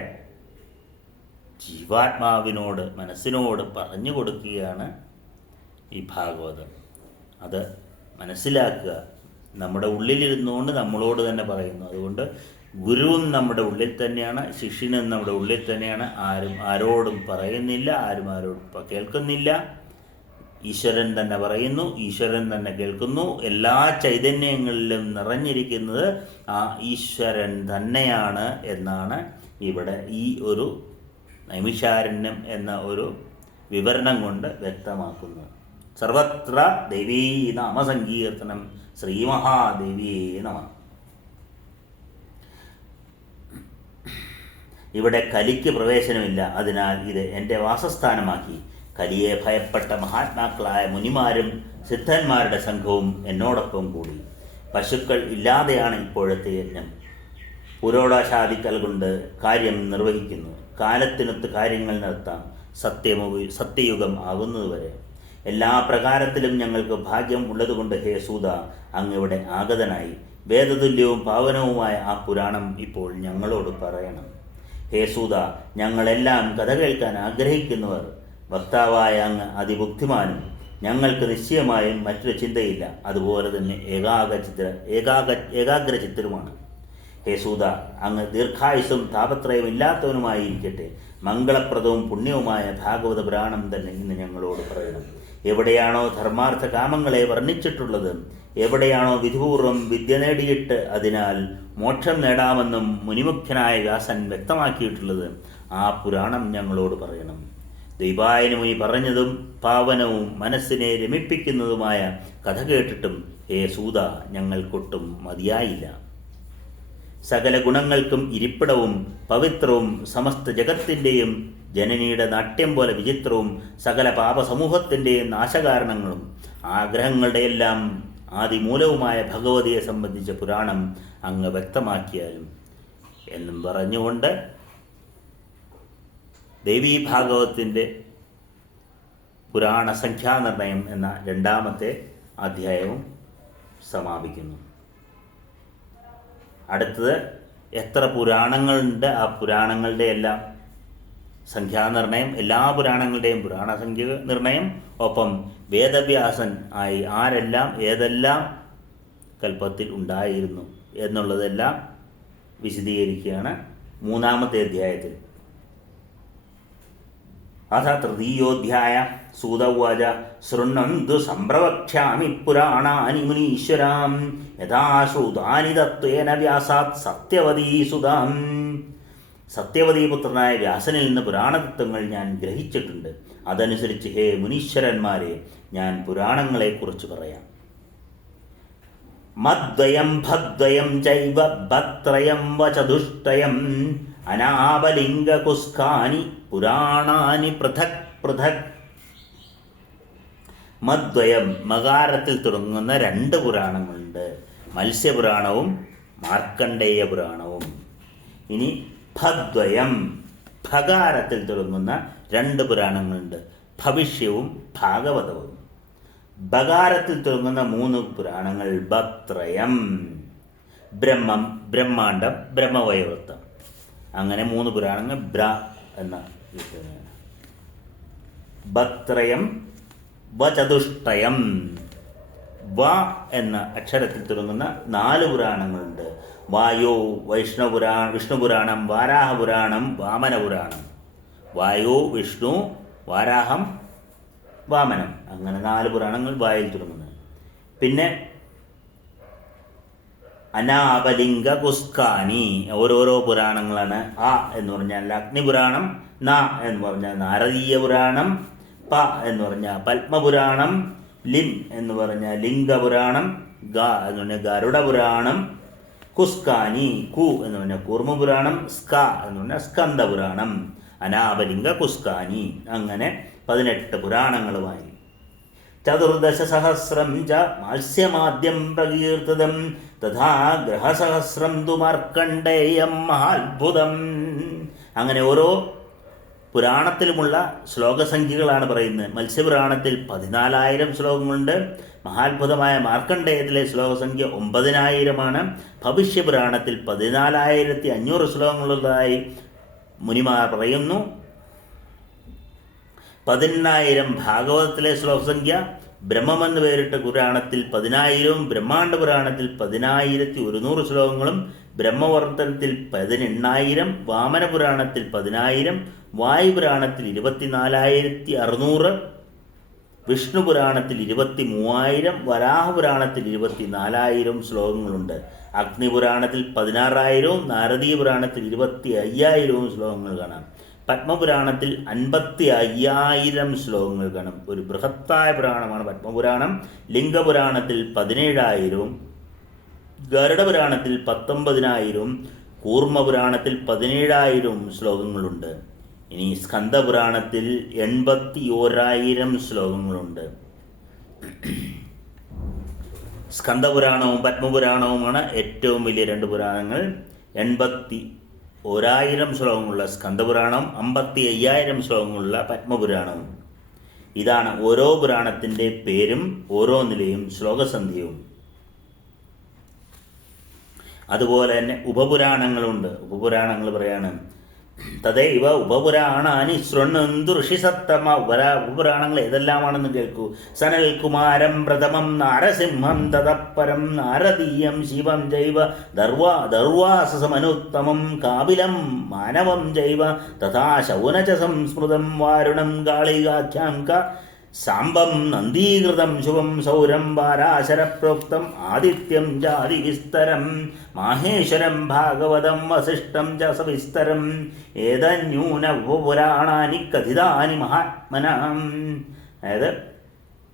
ജീവാത്മാവിനോട്, മനസ്സിനോട് പറഞ്ഞു കൊടുക്കുകയാണ് ഈ ഭാഗവതം. അത് മനസ്സിലാക്കുക. നമ്മുടെ ഉള്ളിലിരുന്നുകൊണ്ട് നമ്മളോട് തന്നെ പറയുന്നു. അതുകൊണ്ട് ഗുരുവും നമ്മുടെ ഉള്ളിൽ തന്നെയാണ്, ശിഷ്യനും നമ്മുടെ ഉള്ളിൽ തന്നെയാണ്. ആരോടും പറയുന്നില്ല, ആരോടും കേൾക്കുന്നില്ല. ഈശ്വരൻ തന്നെ പറയുന്നു, ഈശ്വരൻ തന്നെ കേൾക്കുന്നു. എല്ലാ ചൈതന്യങ്ങളിലും നിറഞ്ഞിരിക്കുന്നത് ആ ഈശ്വരൻ തന്നെയാണ് എന്നാണ് ഇവിടെ ഈ ഒരു നൈമിഷാരണ്യം എന്ന ഒരു വിവരണം കൊണ്ട് വ്യക്തമാക്കുന്നത്. സർവത്ര ദേവീ നാമസങ്കീർത്തനം. ശ്രീമഹാദേവിയേ നമഃ. ഇവിടെ കലിക്ക് പ്രവേശനമില്ല. അതിനാൽ ഇത് എൻ്റെ വാസസ്ഥാനമാക്കി കലിയെ ഭയപ്പെട്ട മഹാത്മാക്കളായ മുനിമാരും സിദ്ധന്മാരുടെ സംഘവും എന്നോടൊപ്പം കൂടി. പശുക്കൾ ഇല്ലാതെയാണ് ഇപ്പോഴത്തെ യജ്ഞം. പുരോടാശാദിക്കൽ കൊണ്ട് കാര്യം നിർവഹിക്കുന്നു. കാലത്തിനൊത്ത് കാര്യങ്ങൾ നടത്താം, സത്യയുഗം ആകുന്നതുവരെ. എല്ലാ പ്രകാരത്തിലും ഞങ്ങൾക്ക് ഭാഗ്യം ഉള്ളതുകൊണ്ട് ഹേ സൂത, അങ്ങിവിടെ ആഗതനായി വേദതുല്യവും പാവനവുമായ ആ പുരാണം ഇപ്പോൾ ഞങ്ങളോട് പറയണം. ഹേ സൂത, ഞങ്ങളെല്ലാം കഥ കേൾക്കാൻ ആഗ്രഹിക്കുന്നവർ. വക്താവായ അങ്ങ് അതിബുദ്ധിമാനും ഞങ്ങൾക്ക് നിശ്ചയമായും മറ്റൊരു ചിന്തയില്ല. അതുപോലെ തന്നെ ഏകാഗ്രചിത്തരുമാണ്. ഹേ സൂത, അങ്ങ് ദീർഘായുസും താപത്രയം ഇല്ലാത്തവനുമായിരിക്കട്ടെ. മംഗളപ്രദവും പുണ്യവുമായ ഭാഗവത പുരാണം തന്നെ ഇന്ന് ഞങ്ങളോട് പറയണം. എവിടെയാണോ ധർമാർത്ഥ കാമങ്ങളെ വർണ്ണിച്ചിട്ടുള്ളത്, എവിടെയാണോ വിധിപൂർവം വിദ്യ നേടിയിട്ട് അതിനാൽ മോക്ഷം നേടാമെന്നും മുനിമുഖ്യനായ വ്യാസൻ വ്യക്തമാക്കിയിട്ടുള്ളത്, ആ പുരാണം ഞങ്ങളോട് പറയണം. ദൈവായന മുനി പറഞ്ഞതും പാവനവും മനസ്സിനെ രമിപ്പിക്കുന്നതുമായ കഥ കേട്ടിട്ടും ഹേ സൂത, ഞങ്ങൾക്കൊട്ടും മതിയായില്ല. സകല ഗുണങ്ങൾക്കും ഇരിപ്പിടവും പവിത്രവും സമസ്ത ജഗത്തിൻ്റെയും ജനനിയുടെ നാട്യം പോലെ വിചിത്രവും സകല പാപസമൂഹത്തിൻ്റെയും നാശകാരണങ്ങളും ആഗ്രഹങ്ങളുടെയെല്ലാം ആദിമൂലവുമായ ഭഗവതിയെ സംബന്ധിച്ച പുരാണം അങ്ങ് വ്യക്തമാക്കിയാലും എന്നും പറഞ്ഞുകൊണ്ട് ദേവീ ഭാഗവതത്തിൻ്റെ പുരാണ സംഖ്യാനിർണയം എന്ന രണ്ടാമത്തെ അധ്യായവും സമാപിക്കുന്നു. അടുത്തത് എത്ര പുരാണങ്ങളുണ്ട്, ആ പുരാണങ്ങളുടെ എല്ലാം സംഖ്യാനിർണയം, എല്ലാ പുരാണങ്ങളുടെയും പുരാണ സംഖ്യ നിർണയം, ഒപ്പം വേദവ്യാസൻ ആയി ആരെല്ലാം ഏതെല്ലാം കൽപ്പത്തിൽ ഉണ്ടായിരുന്നു എന്നുള്ളതെല്ലാം വിശദീകരിക്കുകയാണ് മൂന്നാമത്തെ അധ്യായത്തിൽ. അഥ തൃതീയോധ്യായ. സൂത ഉവാച ശൃണ്വന്തു സംപ്രവക്ഷ്യാമി പുരാണാനി മുനീശ്വരാം യഥാ ശ്രുതാനി തത്വേന വ്യാസാത് സത്യവതീസുതാം. സത്യവതീപുത്രനായ വ്യാസനിൽ നിന്ന് പുരാണതത്വങ്ങൾ ഞാൻ ഗ്രഹിച്ചിട്ടുണ്ട്. അതനുസരിച്ച് ഹേ മുനീശ്വരന്മാരെ, ഞാൻ പുരാണങ്ങളെക്കുറിച്ച് പറയാം. മദ്വയം ഭദ്വയം ചൈവ ഭത്രയം വചതുഷ്ടയം അനാബലിംഗകുസ്കാനി പുരാണാനി പൃഥക് പൃഥക്. മദ്വയം, മകാരത്തിൽ തുടങ്ങുന്ന രണ്ട് പുരാണങ്ങളുണ്ട്. മത്സ്യപുരാണവും മാർക്കണ്ഡേയ പുരാണവും. ഇനി ഭദ്വയം, ഭകാരത്തിൽ തുടങ്ങുന്ന രണ്ട് പുരാണങ്ങളുണ്ട്. ഭവിഷ്യവും ഭാഗവതവും. ബകാരത്തിൽ തുടങ്ങുന്ന മൂന്ന് പുരാണങ്ങൾ ഭത്രയം, ബ്രഹ്മം, ബ്രഹ്മാണ്ഡം, ബ്രഹ്മവൈവർത്തം. അങ്ങനെ മൂന്ന് പുരാണങ്ങൾ ബ്ര എന്ന ഭത്രയം വചതുഷ്ടയം. വ എന്ന അക്ഷരത്തിൽ തുടങ്ങുന്ന നാല് പുരാണങ്ങളുണ്ട്. വായോ, വിഷ്ണുപുരാണം, വാരാഹപുരാണം, വാമനപുരാണം. വായോ, വിഷ്ണു, വാരാഹം, വാമനം. അങ്ങനെ നാല് പുരാണങ്ങൾ വായിൽ തുടങ്ങുന്നത്. പിന്നെ അനാബലിംഗ കുസ്കാനി, ഓരോരോ പുരാണങ്ങളാണ്. അ എന്ന് പറഞ്ഞാൽ അഗ്നിപുരാണം, ന എന്ന് പറഞ്ഞാൽ നാരദീയ പുരാണം, പ എന്ന് പറഞ്ഞാൽ പത്മപുരാണം, ലിം എന്ന് പറഞ്ഞാൽ ലിംഗപുരാണം, ഗ എന്ന് പറഞ്ഞാൽ ഗരുഡപുരാണം, കുസ്കാനി, കു എന്ന് പറഞ്ഞാൽ കൂർമ്മപുരാണം, സ്ക എന്ന് പറഞ്ഞാൽ സ്കന്ദപുരാണം. അനാബലിംഗ കുസ്കാനി. അങ്ങനെ 18 പുരാണങ്ങളുമായി. ചതുർദശസഹസ്രം ച മത്സ്യമാദ്യം പ്രകീർത്തിതം തഥാ ഗ്രഹസഹസ്രം തു മാർക്കണ്ഡേയം മഹാത്ഭുതം. അങ്ങനെ ഓരോ പുരാണത്തിലുമുള്ള ശ്ലോകസംഖ്യകളാണ് പറയുന്നത്. മത്സ്യപുരാണത്തിൽ 14,000 ശ്ലോകങ്ങളുണ്ട്. മഹാത്ഭുതമായ മാർക്കണ്ഡേയത്തിലെ ശ്ലോകസംഖ്യ 9,000 ഭവിഷ്യപുരാണത്തിൽ 14,500 ശ്ലോകങ്ങളുള്ളതായി മുനിമാർ പറയുന്നു. 10,000 ഭാഗവതത്തിലെ ശ്ലോകസംഖ്യ. ബ്രഹ്മമെന്ന് പേരിട്ട പുരാണത്തിൽ 10,000, ബ്രഹ്മാണ്ഡ പുരാണത്തിൽ 10,100 ശ്ലോകങ്ങളും, ബ്രഹ്മവർത്തനത്തിൽ 18,000, വാമനപുരാണത്തിൽ 10,000, വായുപുരാണത്തിൽ 24,600, വിഷ്ണുപുരാണത്തിൽ 23,000, വരാഹപുരാണത്തിൽ 24,000 ശ്ലോകങ്ങളുണ്ട്. അഗ്നിപുരാണത്തിൽ 16,000, നാരദീയ പുരാണത്തിൽ 25,000 ശ്ലോകങ്ങൾ കാണാം. പത്മപുരാണത്തിൽ 55,000 ശ്ലോകങ്ങൾ കാണും. ഒരു ബൃഹത്തായ പുരാണമാണ് പത്മപുരാണം. ലിംഗപുരാണത്തിൽ 17,000, ഗരുഡപുരാണത്തിൽ 19,000, കൂർമ്മപുരാണത്തിൽ 17,000 ശ്ലോകങ്ങളുണ്ട്. ഇനി സ്കന്ദപുരാണത്തിൽ 81,000 ശ്ലോകങ്ങളുണ്ട്. സ്കന്ദപുരാണവും പത്മപുരാണവുമാണ് ഏറ്റവും വലിയ 2 പുരാണങ്ങൾ. 81,000 ശ്ലോകങ്ങളുള്ള സ്കന്ദപുരാണം, 55,000 ശ്ലോകങ്ങളുള്ള പത്മപുരാണവും. ഇതാണ് ഓരോ പുരാണത്തിൻ്റെ പേരും ഓരോന്നിലെയും ശ്ലോകസന്ധിയും. അതുപോലെ തന്നെ ഉപപുരാണങ്ങളുണ്ട്. ഉപപുരാണങ്ങൾ പറയാണ് തദൈവ ഉപപുരാണാനി ശൃണ്വന്തു ഋഷിസത്തമ. ഉപപുരാണങ്ങൾ ഏതെല്ലാമാണെന്ന് കേൾക്കൂ. സനൽകുമാരം പ്രഥമം നാരസിംഹം തതപ്പരം നാരദീയം ശിവം ജൈവ ദർവാസമനുത്തമം കാപിലം മാനവം ജൈവ തഥാ ശൗനച സംസ്മൃതം വാരുണം കാളികാഖ്യാം സാംബം നന്ദീകൃതം ശുഭം സൗരം പാരാശരപ്രോക്തം ആദിത്യം ജാതിവിസ്തരം മാഹേശ്വരം ഭാഗവതം വസിഷ്ഠം ച സവിസ്തരം ഏതന്യൂന ഉപപുരാണാനി കഥിതാനി മഹാത്മനാം. അതായത്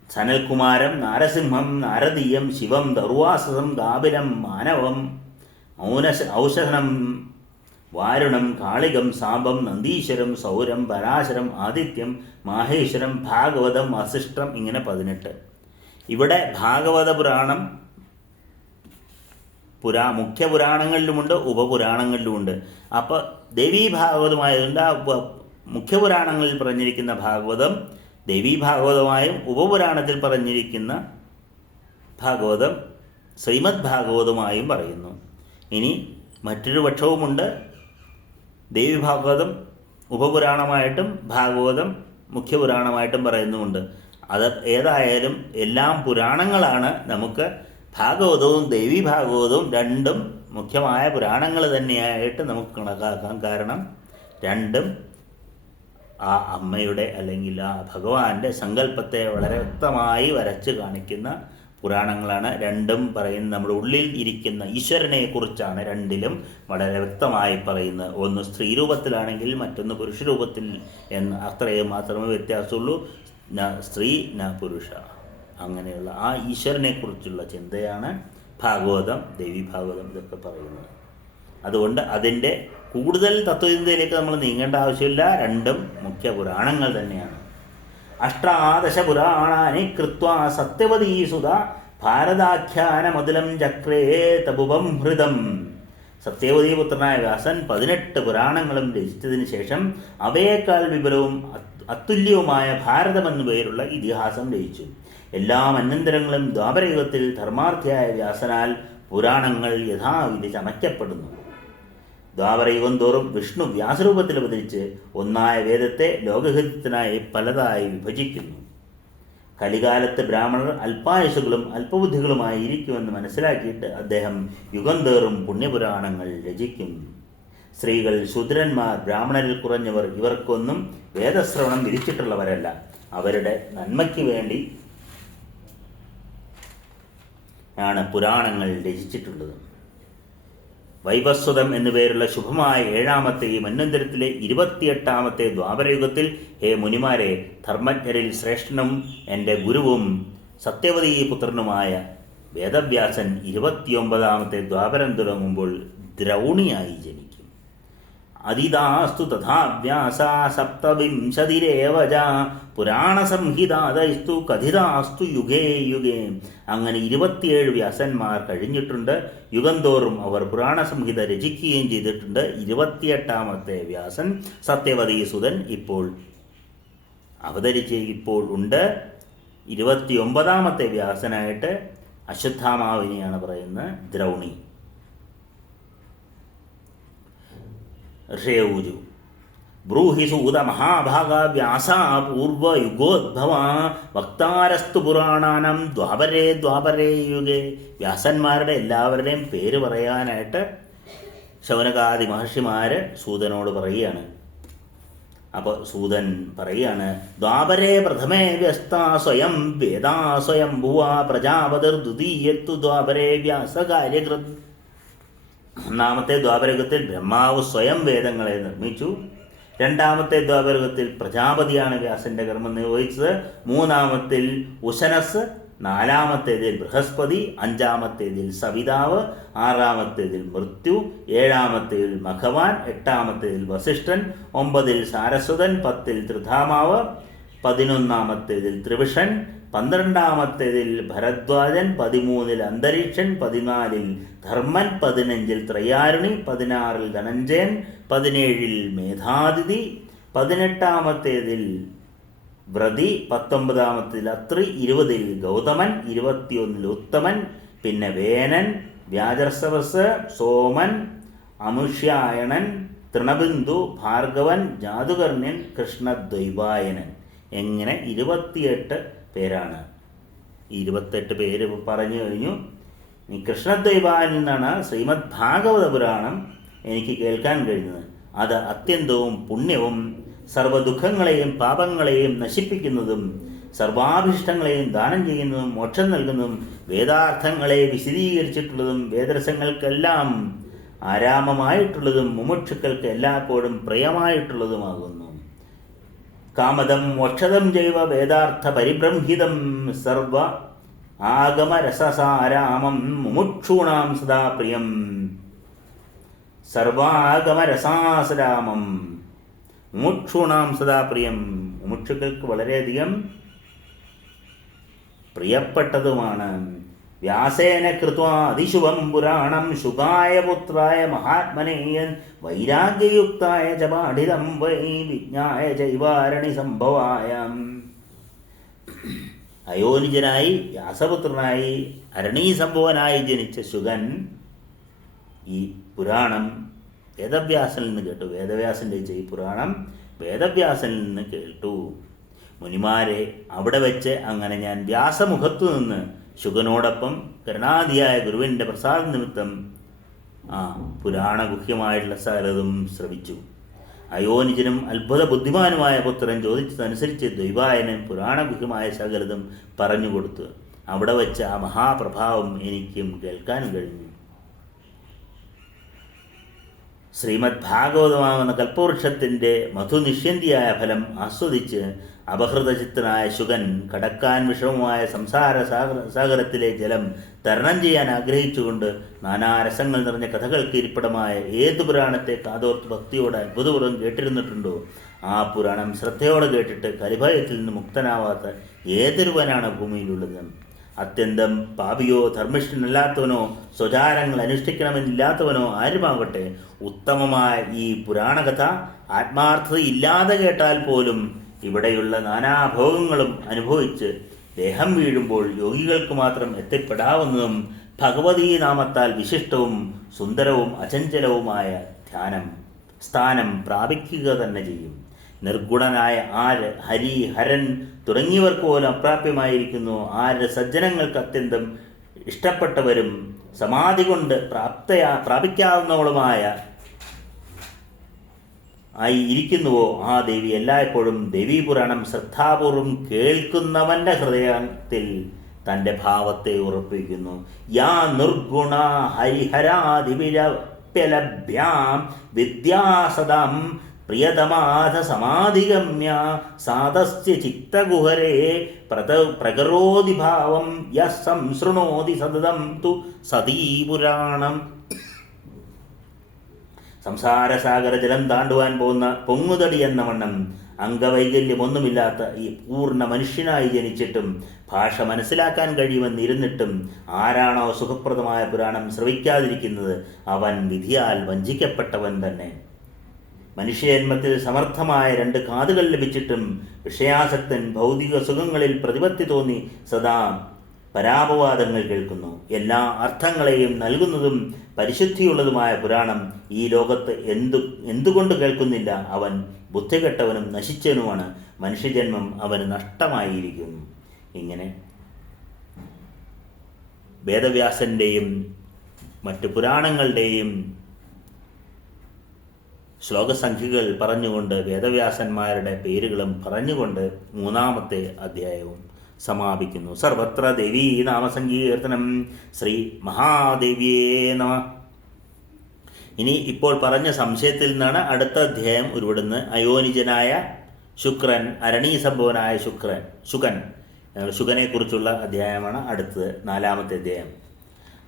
സനൽകുമാരം നാരസിംഹം നാരദീയം ശിവം ദർവാസസം കാപിലം മാനവം ഔഷധനം വാരുണം കാളികം സാംബം നന്ദീശ്വരം സൗരം പരാശരം ആദിത്യം മാഹേശ്വരം ഭാഗവതം വസിഷ്ഠം, ഇങ്ങനെ 18. ഇവിടെ ഭാഗവത പുരാണം മുഖ്യ പുരാണങ്ങളിലുമുണ്ട് ഉപപുരാണങ്ങളിലുമുണ്ട്. അപ്പോൾ ദേവീ ഭാഗവതമായതുകൊണ്ട് മുഖ്യപുരാണങ്ങളിൽ പറഞ്ഞിരിക്കുന്ന ഭാഗവതം ദേവീ ഭാഗവതമായും ഉപപുരാണത്തിൽ പറഞ്ഞിരിക്കുന്ന ഭാഗവതം ശ്രീമദ് ഭാഗവതമായും പറയുന്നു. ഇനി മറ്റൊരു പക്ഷവുമുണ്ട്. ദേവി ഭാഗവതം ഉപപുരാണമായിട്ടും ഭാഗവതം മുഖ്യപുരാണമായിട്ടും പറയുന്നുമുണ്ട്. അത് ഏതായാലും എല്ലാം പുരാണങ്ങളാണ്. നമുക്ക് ഭാഗവതവും ദേവി ഭാഗവതവും രണ്ടും മുഖ്യമായ പുരാണങ്ങൾ തന്നെയായിട്ട് നമുക്ക് കണക്കാക്കാം. കാരണം രണ്ടും ആ അമ്മയുടെ അല്ലെങ്കിൽ ആ ഭഗവാന്റെ സങ്കല്പത്തെ വളരെ വ്യക്തമായി വരച്ച് കാണിക്കുന്ന പുരാണങ്ങളാണ്. രണ്ടും പറയുന്ന നമ്മുടെ ഉള്ളിൽ ഇരിക്കുന്ന ഈശ്വരനെ കുറിച്ചാണ് രണ്ടിലും വളരെ വ്യക്തമായി പറയുന്നത്. ഒന്ന് സ്ത്രീ രൂപത്തിലാണെങ്കിൽ മറ്റൊന്ന് പുരുഷ രൂപത്തിൽ എന്ന് അത്രയും മാത്രമേ വ്യത്യാസമുള്ളൂ. ന സ്ത്രീ ന പുരുഷ, അങ്ങനെയുള്ള ആ ഈശ്വരനെ കുറിച്ചുള്ള ചിന്തയാണ് ഭാഗവതം ദേവി ഭാഗവതം ഇതൊക്കെ പറയുന്നത്. അതുകൊണ്ട് അതിൻ്റെ കൂടുതൽ തത്വചിന്തയിലേക്ക് നമ്മൾ നീങ്ങേണ്ട ആവശ്യമില്ല. രണ്ടും മുഖ്യ പുരാണങ്ങൾ തന്നെയാണ്. അഷ്ടാദശ പുരാണാനി കൃത്വാ സത്യവതീ സുത ഭാരതാഖ്യാനമതുലം ചക്രേ തപുപം ഹൃദം. സത്യവതീ പുത്രനായ വ്യാസൻ 18 പുരാണങ്ങളും രചിച്ചതിന് ശേഷം അവയേക്കാൾ വിപുലവും അതുല്യവുമായ ഭാരതമെന്നു പേരുള്ള ഇതിഹാസം രചിച്ചു. എല്ലാ മന്വന്തരങ്ങളും ദ്വാപരയുഗത്തിൽ ധർമാർത്ഥിയായ വ്യാസനാൽ പുരാണങ്ങൾ യഥാവിധി ചമയ്ക്കപ്പെടുന്നു. ദ്വാപരയുഗം തോറും വിഷ്ണു വ്യാസരൂപത്തിൽ അവതരിച്ച് ഒന്നായ വേദത്തെ ലോകഹിതത്തിനായി പലതായി വിഭജിക്കുന്നു. കലികാലത്ത് ബ്രാഹ്മണർ അല്പായുസുകളും അല്പബുദ്ധികളുമായി ഇരിക്കുമെന്ന് മനസ്സിലാക്കിയിട്ട് അദ്ദേഹം യുഗം തോറും പുണ്യപുരാണങ്ങൾ രചിക്കും. സ്ത്രീകൾ, ശൂദ്രന്മാർ, ബ്രാഹ്മണരിൽ കുറഞ്ഞവർ ഇവർക്കൊന്നും വേദശ്രവണം വിധിച്ചിട്ടുള്ളവരല്ല. അവരുടെ നന്മയ്ക്ക് വേണ്ടി ആണ് പുരാണങ്ങൾ രചിച്ചിട്ടുള്ളത്. വൈവസ്വതം എന്നുപേരുള്ള ശുഭമായ 7ാമത്തെ ഈ മന്വന്തരത്തിലെ 28ാമത്തെ ദ്വാപരയുഗത്തിൽ ഹേ മുനിമാരെ, ധർമ്മജ്ഞരിൽ ശ്രേഷ്ഠനും എൻ്റെ ഗുരുവും സത്യവതീ പുത്രനുമായ വേദവ്യാസൻ 29ാമത്തെ ദ്വാപരം തുടങ്ങുമ്പോൾ ദ്രൗണിയായി ജനിക്കും. അതിദാസ്തു തഥാ വ്യാസ സപ്തവിംശതിരേവജ പുരാണസംഹിതാദൈസ്തു കഥിതാസ്തു യുഗേ യുഗേ. അങ്ങനെ 27 വ്യാസന്മാർ കഴിഞ്ഞിട്ടുണ്ട്. യുഗം തോറും അവർ പുരാണസംഹിത രചിക്കുകയും ചെയ്തിട്ടുണ്ട്. 28ാമത്തെ വ്യാസൻ സത്യവതീസുതൻ ഇപ്പോൾ ഇപ്പോൾ ഉണ്ട്. 29ാമത്തെ വ്യാസനായിട്ട് അശ്വത്ഥാമാവിനെയാണ് പറയുന്നത് ദ്രൗണി. ഋഷയൂജു ബ്രൂഹി സൂത മഹാഭാഗ വ്യാസ പൂർവയുഗോദ്ഭവ വക്താരസ്തു പുരാണാനം ദ്വാപരേ യുഗേ. വ്യാസന്മാരുടെ എല്ലാവരുടെയും പേര് പറയാനായിട്ട് ശൗനകാദി മഹർഷിമാർ സൂതനോട് പറയുകയാണ്. അപ്പോൾ സൂതൻ പറയുകയാണ്, ദ്വാപരേ പ്രഥമേ വ്യസ്ത സ്വയം വേദാ സ്വയം ഭുവ പ്രജാപതിർ ദ്വിതീയത്തു ദ്വാപരേ വ്യാസകാര്യകൃത്. 1ാമത്തെ ദ്വാപരയുഗത്തിൽ ബ്രഹ്മാവ് സ്വയം വേദങ്ങളെ നിർമ്മിച്ചു. 2ാമത്തെ ദ്വാപരയുഗത്തിൽ പ്രജാപതിയാണ് വ്യാസന്റെ കർമ്മം നിർവഹിച്ചത്. 3ാമത്തിൽ ഉശനസ്, നാലാമത്തേതിൽ ബൃഹസ്പതി, അഞ്ചാമത്തേതിൽ സവിതാവ്, ആറാമത്തേതിൽ മൃത്യു, ഏഴാമത്തേതിൽ മഘവാൻ, എട്ടാമത്തേതിൽ വസിഷ്ഠൻ, 9 സാരസ്വതൻ, 10 ത്രിധാമാവ്, 11 ത്രിവിഷൻ, 12 ഭരദ്വാജൻ, 13 അന്തരീക്ഷൻ, 14 ധർമ്മൻ, 15 ത്രയാരുണി, 16 ധനഞ്ജയൻ, 17 മേധാതിഥി, 18 വ്രതി, 19 അത്രി, 20 ഗൗതമൻ, 21 ഉത്തമൻ, പിന്നെ വേനൻ, വ്യാജർസവസ്, സോമൻ, അമുഷ്യായണൻ, തൃണബിന്ദു, ഭാർഗവൻ, ജാതുകർണ്യൻ, കൃഷ്ണദ്വൈപായനൻ. എങ്ങനെ 28 പേരാണ്. 28 പേര് പറഞ്ഞു കഴിഞ്ഞു. ഈ കൃഷ്ണദ്വൈപായനിൽ നിന്നാണ് ശ്രീമദ് ഭാഗവത പുരാണം എനിക്ക് കേൾക്കാൻ കഴിഞ്ഞത്. അത് അത്യന്തവും പുണ്യവും സർവ്വദുഃഖങ്ങളെയും പാപങ്ങളെയും നശിപ്പിക്കുന്നതും സർവാഭീഷ്ടങ്ങളെയും ദാനം ചെയ്യുന്നതും മോക്ഷം നൽകുന്നതും വേദാർത്ഥങ്ങളെ വിശദീകരിച്ചിട്ടുള്ളതും വേദരസങ്ങൾക്കെല്ലാം ആരാമമായിട്ടുള്ളതും മുമുക്ഷുക്കൾക്ക് എല്ലായ്പ്പോഴും പ്രിയമായിട്ടുള്ളതുമാകുന്നു. കാമദം മോക്ഷദം ജൈവ വേദാർത്ഥ പരിബ്രംഹിതം സർവ ആഗമരസസാരാമം മുമുക്ഷൂണാം സദാ പ്രിയം. സർവാഗമരസാസരാമം മുമുക്ഷൂണാം സദാ പ്രിയം. മുമുക്ഷുക്കൾക്ക് വളരെയധികം പ്രിയപ്പെട്ടതുമാണ്. വ്യാസേന കൃത്വാ അതിശുഭം പുരാണം ശുകായ പുത്രായ മഹാത്മനേയൻ വൈരാഗ്യയുക്തായ ച പാഠിതം വൈ വിജ്ഞായ ചൈവാരണി സംഭവായ. അയോനിജനായി വ്യാസപുത്രനായി അരണീസംഭവനായി ജനിച്ച ശുകൻ ഈ പുരാണം വേദവ്യാസനിൽ നിന്ന് കേട്ടു. വേദവ്യാസൻ്റെ ഈ പുരാണം വേദവ്യാസനിൽ നിന്ന് കേട്ടു. മുനിമാരെ, അവിടെ വെച്ച് അങ്ങനെ ഞാൻ വ്യാസമുഖത്തു നിന്ന് ശുകനോടൊപ്പം കരുണാധിയായ ഗുരുവിൻ്റെ പ്രസാദ നിമിത്തം പുരാണഗുഹ്യമായിട്ടുള്ള സകലതും ശ്രവിച്ചു. അയോനിജനും അത്ഭുത ബുദ്ധിമാനുമായ പുത്രൻ ചോദിച്ചതനുസരിച്ച് ദ്വൈപായനൻ പുരാണഗുഹ്യമായ സകലതും പറഞ്ഞുകൊടുത്തു. അവിടെ വെച്ച് ആ മഹാപ്രഭാവം എനിക്കും കേൾക്കാൻ കഴിഞ്ഞു. ശ്രീമദ് ഭാഗവതമാകുന്ന കൽപ്പവൃക്ഷത്തിൻ്റെ മധുനിഷ്യന്തിയായ ഫലം ആസ്വദിച്ച് അപഹൃതചിത്തനായ ശുകൻ കടക്കാൻ വിഷമമായ സംസാര സാഗരത്തിലെ ജലം തരണം ചെയ്യാൻ ആഗ്രഹിച്ചുകൊണ്ട് നാനാരസങ്ങൾ നിറഞ്ഞ കഥകൾക്ക് ഇരിപ്പിടമായ ഏത് പുരാണത്തെ കാതോർത്ത് ഭക്തിയോടെ അത്ഭുതപൂർവ്വം കേട്ടിരുന്നിട്ടുണ്ടോ ആ പുരാണം ശ്രദ്ധയോടെ കേട്ടിട്ട് കലിഭയത്തിൽ നിന്ന് മുക്തനാവാത്ത ഏതൊരുവനാണ് ഭൂമിയിലുള്ളത്? അത്യന്തം പാപിയോ ധർമ്മിഷ്ഠനല്ലാത്തവനോ സ്വചാരങ്ങൾ അനുഷ്ഠിക്കണമെന്നില്ലാത്തവനോ ആരുമാകട്ടെ, ഉത്തമമായ ഈ പുരാണകഥ ആത്മാർത്ഥതയില്ലാതെ കേട്ടാൽ പോലും ഇവിടെയുള്ള നാനാഭോഗങ്ങളും അനുഭവിച്ച് ദേഹം വീഴുമ്പോൾ യോഗികൾക്ക് മാത്രം എത്തിപ്പെടാവുന്നതും ഭഗവതീ നാമത്താൽ വിശിഷ്ടവും സുന്ദരവും അചഞ്ചലവുമായ സ്ഥാനം പ്രാപിക്കുക തന്നെ ചെയ്യും. നിർഗുണനായ ആര് ഹരി, ഹരൻ തുടങ്ങിയവർക്ക് പോലും അപ്രാപ്യമായിരിക്കുന്നു. ആര് സജ്ജനങ്ങൾക്ക് അത്യന്തം ഇഷ്ടപ്പെട്ടവരും സമാധി കൊണ്ട് പ്രാപിക്കാവുന്നവളുമായ ആയി ഇരിക്കുന്നുവോ ആ ദേവി എല്ലായ്പ്പോഴും ദേവീപുരാണം ശ്രദ്ധാപൂർവം കേൾക്കുന്നവൻ്റെ ഹൃദയത്തിൽ തൻ്റെ ഭാവത്തെ ഉറപ്പിക്കുന്നു. യാ നിർഗുണ ഹരിഹരാദിവിരപ്യലഭ്യാം വിദ്യാസദം പ്രിയതമാധ സമാധിഗമ്യ സാതസ്യ ചിത്തഗുഹരേ പ്രകരോതി ഭാവം യഃ സംശൃണോതി സതതം തു സതീപുരാണം. സംസാരസാഗര ജലം താണ്ടുവാൻ പോകുന്ന പൊങ്ങുതടി എന്ന വണ്ണം അംഗവൈകല്യമൊന്നുമില്ലാത്ത ഈ പൂർണ്ണ മനുഷ്യനായി ജനിച്ചിട്ടും ഭാഷ മനസ്സിലാക്കാൻ കഴിയുമെന്നിരുന്നിട്ടും ആരാണോ സുഖപ്രദമായ പുരാണം ശ്രവിക്കാതിരിക്കുന്നത് അവൻ വിധിയാൽ വഞ്ചിക്കപ്പെട്ടവൻ തന്നെ. മനുഷ്യജന്മത്തിൽ സമർത്ഥമായ 2 കാതുകൾ ലഭിച്ചിട്ടും വിഷയാസക്തൻ ഭൗതിക സുഖങ്ങളിൽ പ്രതിപത്തി തോന്നി സദാ പരാപവാദങ്ങൾ കേൾക്കുന്നു. എല്ലാ അർത്ഥങ്ങളെയും നൽകുന്നതും പരിശുദ്ധിയുള്ളതുമായ പുരാണം ഈ ലോകത്ത് എന്തുകൊണ്ട് കേൾക്കുന്നില്ല? അവൻ ബുദ്ധികെട്ടവനും നശിച്ചവനുമാണ്. മനുഷ്യജന്മം അവന് നഷ്ടമായിരിക്കുന്നു. ഇങ്ങനെ വേദവ്യാസൻ്റെയും മറ്റു പുരാണങ്ങളുടെയും ശ്ലോകസംഖ്യകൾ പറഞ്ഞുകൊണ്ട് വേദവ്യാസന്മാരുടെ പേരുകളും പറഞ്ഞുകൊണ്ട് 3-ാമത്തെ അധ്യായവും സമാപിക്കുന്നു. സർവത്ര ദേവീ നാമസങ്കീർത്തനം. ശ്രീ മഹാദേവിയേ നമ. ഇനി ഇപ്പോൾ പറഞ്ഞ സംശയത്തിൽ നിന്നാണ് അടുത്ത അധ്യായം ഉരുവിടുന്നത്. അയോനിജനായ ശുക്രൻ, അരണീസംഭവനായ ശുകൻ ശുഗനെക്കുറിച്ചുള്ള അധ്യായമാണ് അടുത്തത്, 4-ാമത്തെ അധ്യായം.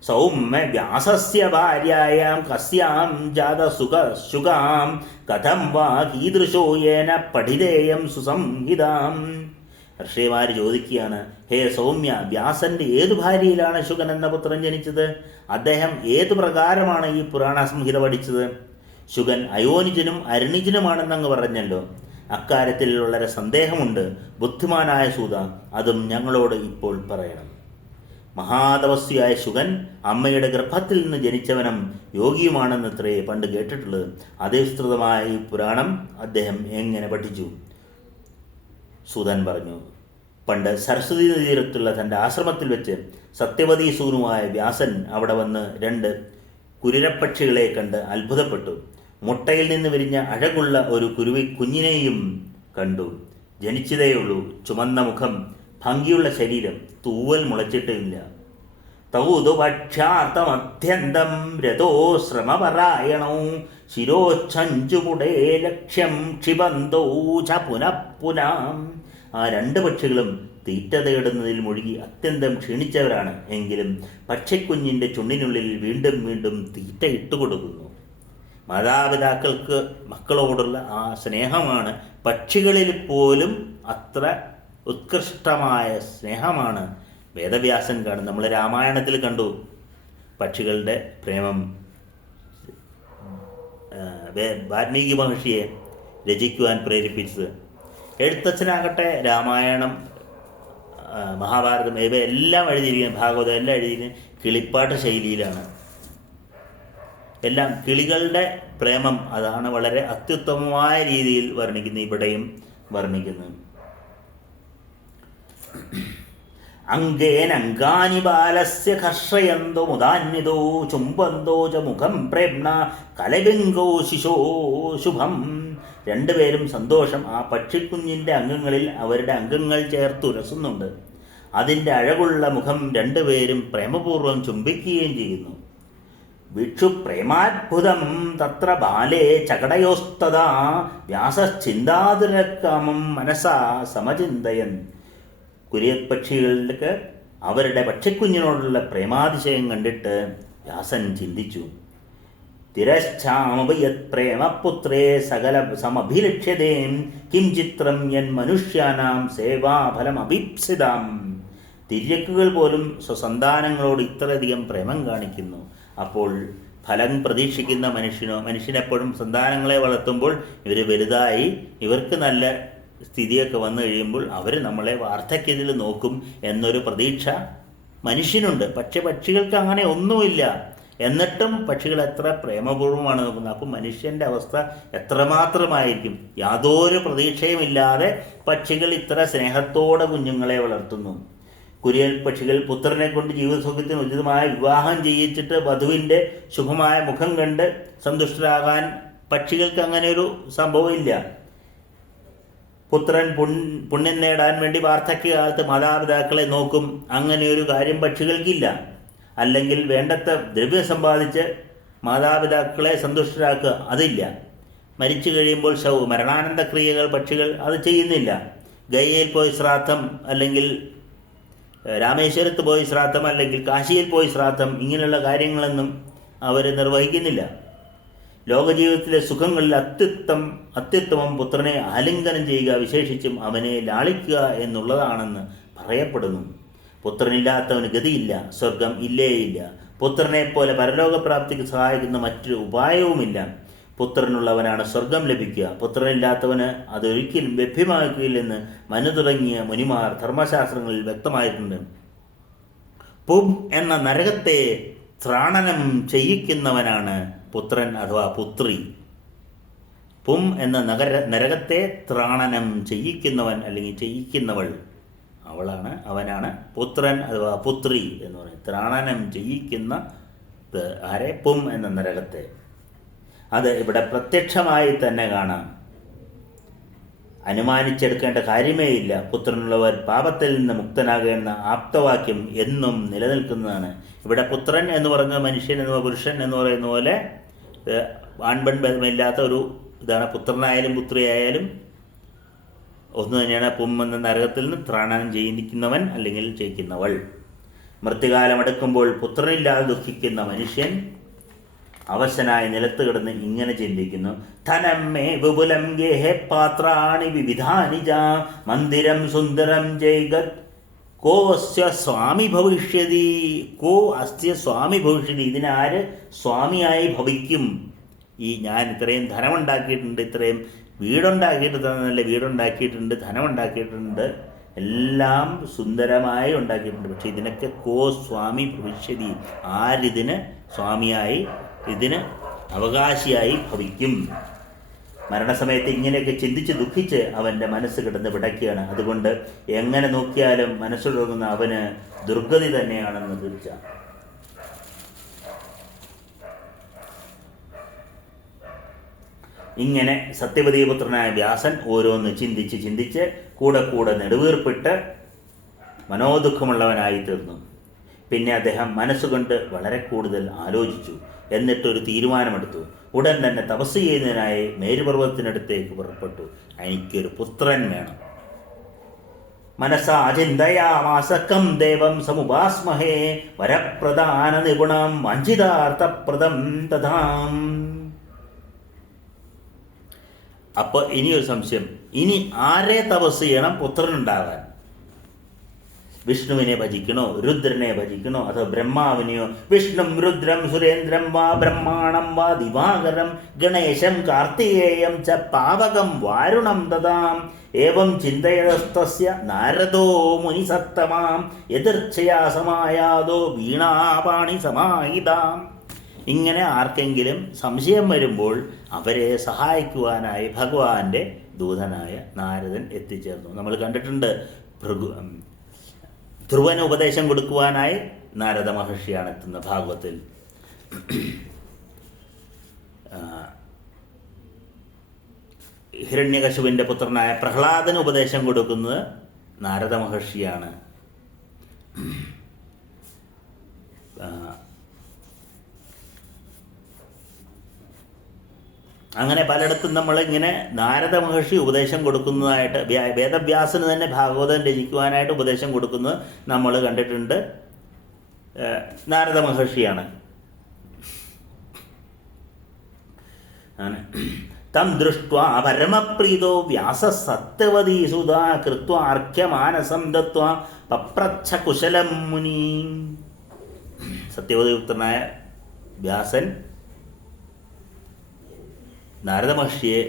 സൗമ്യ വ്യാസസ്യ ഭാര്യായാം കസ്യാം ജാതസുഖാം കഥം വാ കീദൃശോ യേന പഠിതേയം സുസംഹിതാം. ഋഷിമാർ ചോദിക്കുകയാണ്, ഹേ സൗമ്യ, വ്യാസന്റെ ഏതു ഭാര്യയിലാണ് ശുഗൻ എന്ന പുത്രൻ ജനിച്ചത്? അദ്ദേഹം ഏതു പ്രകാരമാണ് ഈ പുരാണ സംഹിത പഠിച്ചത്? ശുഗൻ അയോനിജനും അരുണിജനുമാണെന്നങ്ങ് പറഞ്ഞല്ലോ. അക്കാര്യത്തിൽ വളരെ സന്ദേഹമുണ്ട്. ബുദ്ധിമാനായ സൂത, അതും ഞങ്ങളോട് ഇപ്പോൾ പറയണം. മഹാതപസ്വിയായ ശുഗൻ അമ്മയുടെ ഗർഭത്തിൽ നിന്ന് ജനിച്ചവനും യോഗിയുമാണെന്നത്രേ പണ്ട് കേട്ടിട്ടുള്ളത്. അധിഷ്ഠിതമായ ഈ പുരാണം അദ്ദേഹം എങ്ങനെ പഠിച്ചു? സൂതൻ പറഞ്ഞു, പണ്ട് സരസ്വതി തീരത്തുള്ള തൻ്റെ ആശ്രമത്തിൽ വെച്ച് സത്യവതി സൂനുമായ വ്യാസൻ അവിടെ വന്ന് 2 കുരുരപ്പക്ഷികളെ കണ്ട് അത്ഭുതപ്പെട്ടു. മുട്ടയിൽ നിന്ന് വിരിഞ്ഞ അഴകുള്ള ഒരു കുഞ്ഞിനെയും കണ്ടു. ജനിച്ചതേയുള്ളൂ, ചുമന്ന മുഖം, ഭംഗിയുള്ള ശരീരം, തൂവൽ മുളച്ചിട്ടില്ല. തൗതു പക്ഷാർത്ഥമത്യന്തം രഥോ ശ്രമപരായണോ ശിരോച്ഛഞ്ചുമുടേ ലക്ഷ്യം ക്ഷിബന്തോ ച പുനഃപുനാം. ആ 2 പക്ഷികളും തീറ്റ തേടുന്നതിൽ മുഴുകി അത്യന്തം ക്ഷീണിച്ചവരാണ്. എങ്കിലും പക്ഷിക്കുഞ്ഞിൻ്റെ ചുണ്ടിനുള്ളിൽ വീണ്ടും വീണ്ടും തീറ്റ ഇട്ടുകൊടുക്കുന്നു. മാതാപിതാക്കൾക്ക് മക്കളോടുള്ള ആ സ്നേഹമാണ് പക്ഷികളിൽ പോലും അത്ര ഉത്കൃഷ്ടമായ സ്നേഹമാണ് വേദവ്യാസൻ കാണുന്നത്. നമ്മൾ രാമായണത്തിൽ കണ്ടു പക്ഷികളുടെ പ്രേമം. വാൽമീകി മഹർഷിയെ രചിക്കുവാൻ പ്രേരിപ്പിച്ചത്. എഴുത്തച്ഛനാകട്ടെ രാമായണം, മഹാഭാരതം ഇവയെല്ലാം എഴുതിയിരിക്കുന്നത്, ഭാഗവതം എല്ലാം എഴുതിയിരിക്കുന്നത് കിളിപ്പാട്ട് ശൈലിയിലാണ്. എല്ലാം കിളികളുടെ പ്രേമം, അതാണ് വളരെ അത്യുത്തമമായ രീതിയിൽ വർണ്ണിക്കുന്നത്. ഇവിടെയും വർണ്ണിക്കുന്നത് അംഗേനംഗാനി ബാലസ്യ കർഷയന്തോ മുദാന്വിതോ ചുംബന്തോ ച മുഖം പ്രേംണ കലബിംഗോ ശിശോ ശുഭം. 2 പേരും സന്തോഷം ആ പക്ഷിക്കുഞ്ഞിൻ്റെ അംഗങ്ങളിൽ അവരുടെ അംഗങ്ങൾ ചേർത്തുരസുന്നുണ്ട്. അതിൻ്റെ അഴകുള്ള മുഖം 2 പേരും പ്രേമപൂർവ്വം ചുംബിക്കുകയും ചെയ്യുന്നു. വിക്ഷു പ്രേമാത്ഭുതം തത്ര ബാലേ ചകടയോസ്തദാ വ്യാസശ്ചിന്താതുരക്കാമം മനസാ സമചിന്തയൻ. കുര്യപ്പക്ഷികൾക്ക് അവരുടെ പക്ഷിക്കുഞ്ഞിനോടുള്ള പ്രേമാതിശയം കണ്ടിട്ട് വ്യാസൻ ചിന്തിച്ചു. തിരശ്ചാമയത് പ്രേമപുത്രേ സകല സമഭിലക്ഷ്യതേ കിം ചിത്രം യൻ മനുഷ്യാനാം സേവാഫലമഭീപ്സിതാം. തിര്യക്കുകൾ പോലും സ്വസന്താനങ്ങളോട് ഇത്രയധികം പ്രേമം കാണിക്കുന്നു. അപ്പോൾ ഫലം പ്രതീക്ഷിക്കുന്ന മനുഷ്യനെപ്പോഴും സന്താനങ്ങളെ വളർത്തുമ്പോൾ ഇവർ വലുതായി ഇവർക്ക് നല്ല സ്ഥിതിയൊക്കെ വന്നു കഴിയുമ്പോൾ അവർ നമ്മളെ വാർദ്ധക്യത്തിൽ നോക്കും എന്നൊരു പ്രതീക്ഷ മനുഷ്യനുണ്ട്. പക്ഷെ പക്ഷികൾക്ക് അങ്ങനെ ഒന്നുമില്ല. എന്നിട്ടും പക്ഷികൾ എത്ര പ്രേമപൂർവ്വമാണ് നോക്കുന്നത്. അപ്പോൾ മനുഷ്യൻ്റെ അവസ്ഥ എത്രമാത്രമായിരിക്കും. യാതൊരു പ്രതീക്ഷയുമില്ലാതെ പക്ഷികൾ ഇത്ര സ്നേഹത്തോടെ കുഞ്ഞുങ്ങളെ വളർത്തുന്നു. കുരിയൽ പക്ഷികൾ പുത്രനെ കൊണ്ട് ജീവിതസുഖത്തിന് ഉചിതമായ വിവാഹം ചെയ്യിച്ചിട്ട് വധുവിൻ്റെ ശുഭമായ മുഖം കണ്ട് സന്തുഷ്ടരാകാൻ പക്ഷികൾക്ക് അങ്ങനെ ഒരു സംഭവമില്ല. പുത്രൻ പുണ്യം നേടാൻ വേണ്ടി വാർദ്ധക്യകാലത്ത് മാതാപിതാക്കളെ നോക്കും. അങ്ങനെ ഒരു കാര്യം പക്ഷികൾക്കില്ല. അല്ലെങ്കിൽ വേണ്ടത്ര ദ്രവ്യം സമ്പാദിച്ച് മാതാപിതാക്കളെ സന്തുഷ്ടരാക്കുക, അതില്ല. മരിച്ചു കഴിയുമ്പോൾ മരണാനന്ത ക്രിയകൾ പക്ഷികൾ അത് ചെയ്യുന്നില്ല. ഗയയിൽ പോയി ശ്രാദ്ധം, അല്ലെങ്കിൽ രാമേശ്വരത്ത് പോയി ശ്രാദ്ധം, അല്ലെങ്കിൽ കാശിയിൽ പോയി ശ്രാദ്ധം, ഇങ്ങനെയുള്ള കാര്യങ്ങളൊന്നും അവർ നിർവഹിക്കുന്നില്ല. ലോകജീവിതത്തിലെ സുഖങ്ങളിൽ അത്യുത്തമം പുത്രനെ ആലിംഗനം ചെയ്യുക, വിശേഷിച്ചും അവനെ ലാളിക്കുക എന്നുള്ളതാണെന്ന് പറയപ്പെടുന്നു. പുത്രനില്ലാത്തവന് ഗതിയില്ല, സ്വർഗം ഇല്ലേയില്ല. പുത്രനെപ്പോലെ പരലോകപ്രാപ്തിക്ക് സഹായിക്കുന്ന മറ്റൊരു ഉപായവുമില്ല. പുത്രനുള്ളവനാണ് സ്വർഗം ലഭിക്കുക. പുത്രനില്ലാത്തവന് അതൊരിക്കലും ലഭ്യമാക്കുകയില്ലെന്ന് മനു തുടങ്ങിയ മുനിമാർ ധർമ്മശാസ്ത്രങ്ങളിൽ വ്യക്തമായിട്ടുണ്ട്. പും എന്ന നരകത്തെ ത്രാണനം ചെയ്യിക്കുന്നവനാണ് പുത്രൻ അഥവാ പുത്രി. പും എന്ന നരകത്തെ ത്രാണനം ചെയ്യിക്കുന്നവൻ അല്ലെങ്കിൽ ചെയ്യിക്കുന്നവൾ അവനാണ് പുത്രൻ അഥവാ പുത്രി എന്ന് പറയുന്നത്. ത്രാണനം ചെയ്യിക്കുന്ന ആരെ? പും എന്ന നരകത്തെ. അത് ഇവിടെ പ്രത്യക്ഷമായി തന്നെ കാണാം. അനുമാനിച്ചെടുക്കേണ്ട കാര്യമേ ഇല്ല. പുത്രനുള്ളവർ പാപത്തിൽ നിന്ന് മുക്തനാകേണ്ട ആപ്തവാക്യം എന്നും നിലനിൽക്കുന്നതാണ്. ഇവിടെ പുത്രൻ എന്ന് പറയുന്ന മനുഷ്യൻ എന്ന് പുരുഷൻ എന്ന് പറയുന്ന പോലെ ആൺപെൺ ഭേദമില്ലാത്ത ഒരു ഇതാണ്. പുത്രനായാലും പുത്രിയായാലും ഒന്ന് തന്നെയാണ്. പും എന്ന നരകത്തിൽ നിന്ന് ത്രാണം ചെയ്യിക്കുന്നവൻ അല്ലെങ്കിൽ ചെയ്യിക്കുന്നവൾ. മൃത്യുകാലമെടുക്കുമ്പോൾ പുത്രനില്ലാതെ ദുഃഖിക്കുന്ന മനുഷ്യൻ അവശനായി നിലത്ത് കിടന്ന് ഇങ്ങനെ ചിന്തിക്കുന്നു: ധനം മേ വിപുലം ഗേഹേ പാത്രാണി വിവിധാനി ച മന്ദിരം സുന്ദരം ജൈഗത് കോ അസ്യ സ്വാമി ഭവിഷ്യതി. കോ അസ്യ സ്വാമി ഭവിഷ്യതി. ഇതിനാര് സ്വാമിയായി ഭവിക്കും? ഈ ഞാൻ ഇത്രയും ധനമുണ്ടാക്കിയിട്ടുണ്ട്, ഇത്രയും വീടുണ്ടാക്കിയിട്ട് നല്ല വീടുണ്ടാക്കിയിട്ടുണ്ട്, ധനമുണ്ടാക്കിയിട്ടുണ്ട്, എല്ലാം സുന്ദരമായി ഉണ്ടാക്കിയിട്ടുണ്ട്. പക്ഷെ ഇതിനൊക്കെ കോ സ്വാമി ഭവിഷ്യതി. ആരിതിന് സ്വാമിയായി, ഇതിന് അവകാശിയായി ഭവിക്കും? മരണസമയത്ത് ഇങ്ങനെയൊക്കെ ചിന്തിച്ച് ദുഃഖിച്ച് അവൻ്റെ മനസ്സ് കിടന്ന് പിടയ്ക്കുകയാണ്. അതുകൊണ്ട് എങ്ങനെ നോക്കിയാലും മനസ്സിലൊടുങ്ങുന്ന അവന് ദുർഗതി തന്നെയാണെന്ന് തീർച്ച. ഇങ്ങനെ സത്യവതീപുത്രനായ വ്യാസൻ ഓരോന്ന് ചിന്തിച്ച് കൂടെ നെടുവീർപ്പിട്ട് മനോദുഃഖമുള്ളവനായി തീർന്നു. പിന്നെ അദ്ദേഹം മനസ്സുകൊണ്ട് വളരെ കൂടുതൽ ആലോചിച്ചു. എന്നിട്ടൊരു തീരുമാനമെടുത്തു. ഉടൻ തന്നെ തപസ് ചെയ്യുന്നതിനായി മേരുപർവ്വതത്തിനടുത്തേക്ക് പുറപ്പെട്ടു. എനിക്കൊരു പുത്രൻ വേണം. മനസാ ചിന്തയാമാസകം ദേവം സമുപാസ്മഹേ വരപ്രധാന നിപുണം വഞ്ചിതാർത്ഥപ്രദം തഥാം. അപ്പോൾ ഇനിയൊരു സംശയം, ഇനി ആരെ തപസ് ചെയ്യണം പുത്രനുണ്ടാകാൻ? വിഷ്ണുവിനെ ഭജിക്കണോ, രുദ്രനെ ഭജിക്കണോ, അതോ ബ്രഹ്മാവിനെയോ? വിഷ്ണും രുദ്രം സുരേന്ദ്രം വാ ബ്രഹ്മാണം വാ ദിവാകരം ഗണേശം കാർത്തികേയം ച പാവകം വാരുണം ദദാം. ഏവം ചിന്തയതസ്തസ്യ നാരദോ മുനിസത്തമാം യദൃച്ഛയാ സമായാതോ വീണാപാണി സമാഹിതാം. ഇങ്ങനെ ആർക്കെങ്കിലും സംശയം വരുമ്പോൾ അവരെ സഹായിക്കുവാനായി ഭഗവാന്റെ ദൂതനായ നാരദൻ എത്തിച്ചേർന്നു. നമ്മൾ കണ്ടിട്ടുണ്ട്, ധ്രുവന് ഉപദേശം കൊടുക്കുവാനായി നാരദ മഹർഷിയാണ് എത്തുന്നത് ഭാഗവത്തിൽ. ഹിരണ്യകശുവിൻ്റെ പുത്രനായ പ്രഹ്ലാദന് ഉപദേശം കൊടുക്കുന്നത് നാരദ മഹർഷിയാണ്. അങ്ങനെ പലയിടത്തും നമ്മളിങ്ങനെ നാരദ മഹർഷി ഉപദേശം കൊടുക്കുന്നതായിട്ട്, വേദവ്യാസന് തന്നെ ഭാഗവതം രചിക്കുവാനായിട്ട് ഉപദേശം കൊടുക്കുന്നത് നമ്മൾ കണ്ടിട്ടുണ്ട്. നാരദ മഹർഷിയാണ്. തം ദൃഷ്ട്വാ പരമപ്രീതോ വ്യാസ സത്യവതീ സുതാ കൃത്വാ അർഘ്യമാനസം ദത്വാ പപ്രച്ഛ കുശലം മുനി. സത്യവതീപുത്രനായ വ്യാസൻ നാരദ മഹർഷിയെ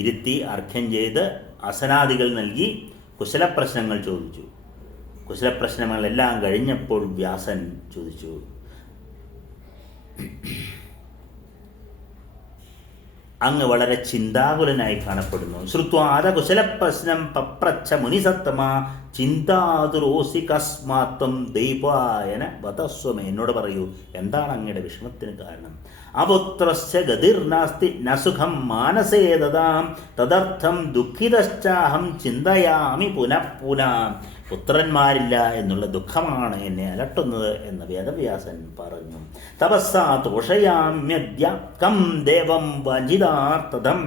ഇരുത്തി അർഘ്യം ചെയ്ത് അസനാദികൾ നൽകി കുശലപ്രശ്നങ്ങൾ ചോദിച്ചു. കുശലപ്രശ്നങ്ങളെല്ലാം കഴിഞ്ഞപ്പോൾ വ്യാസൻ ചോദിച്ചു: അങ്ങ് വളരെ ചിന്താകുലനായി കാണപ്പെടുന്നു. ശ്രുത്വാദ കുശലപ്രശ്നം പപ്രച്ഛ മുനിസത്തമ ചിന്താതുരോസി കസ്മാത്വം ദൈവായന വതസ്വമേ. എന്നോട് പറയൂ, എന്താണ് അങ്ങയുടെ വിഷമത്തിന് കാരണം? അപുത്രസ്യ ഗതിർനാസ്തി നസുഖം മാനസേ ദദാം തദർത്ഥം ദുഃഖിതശ്ചാഹം ചിന്തയാമി പുനഃ. പുത്രന്മാരില്ല എന്നുള്ള ദുഃഖമാണ് എന്നെ അലട്ടുന്നത് എന്ന് വേദവ്യാസൻ പറഞ്ഞു. തപസ്സാ തോഷയാമ്യദ്യ കം ദേവം വഞ്ചിതാർത്ഥം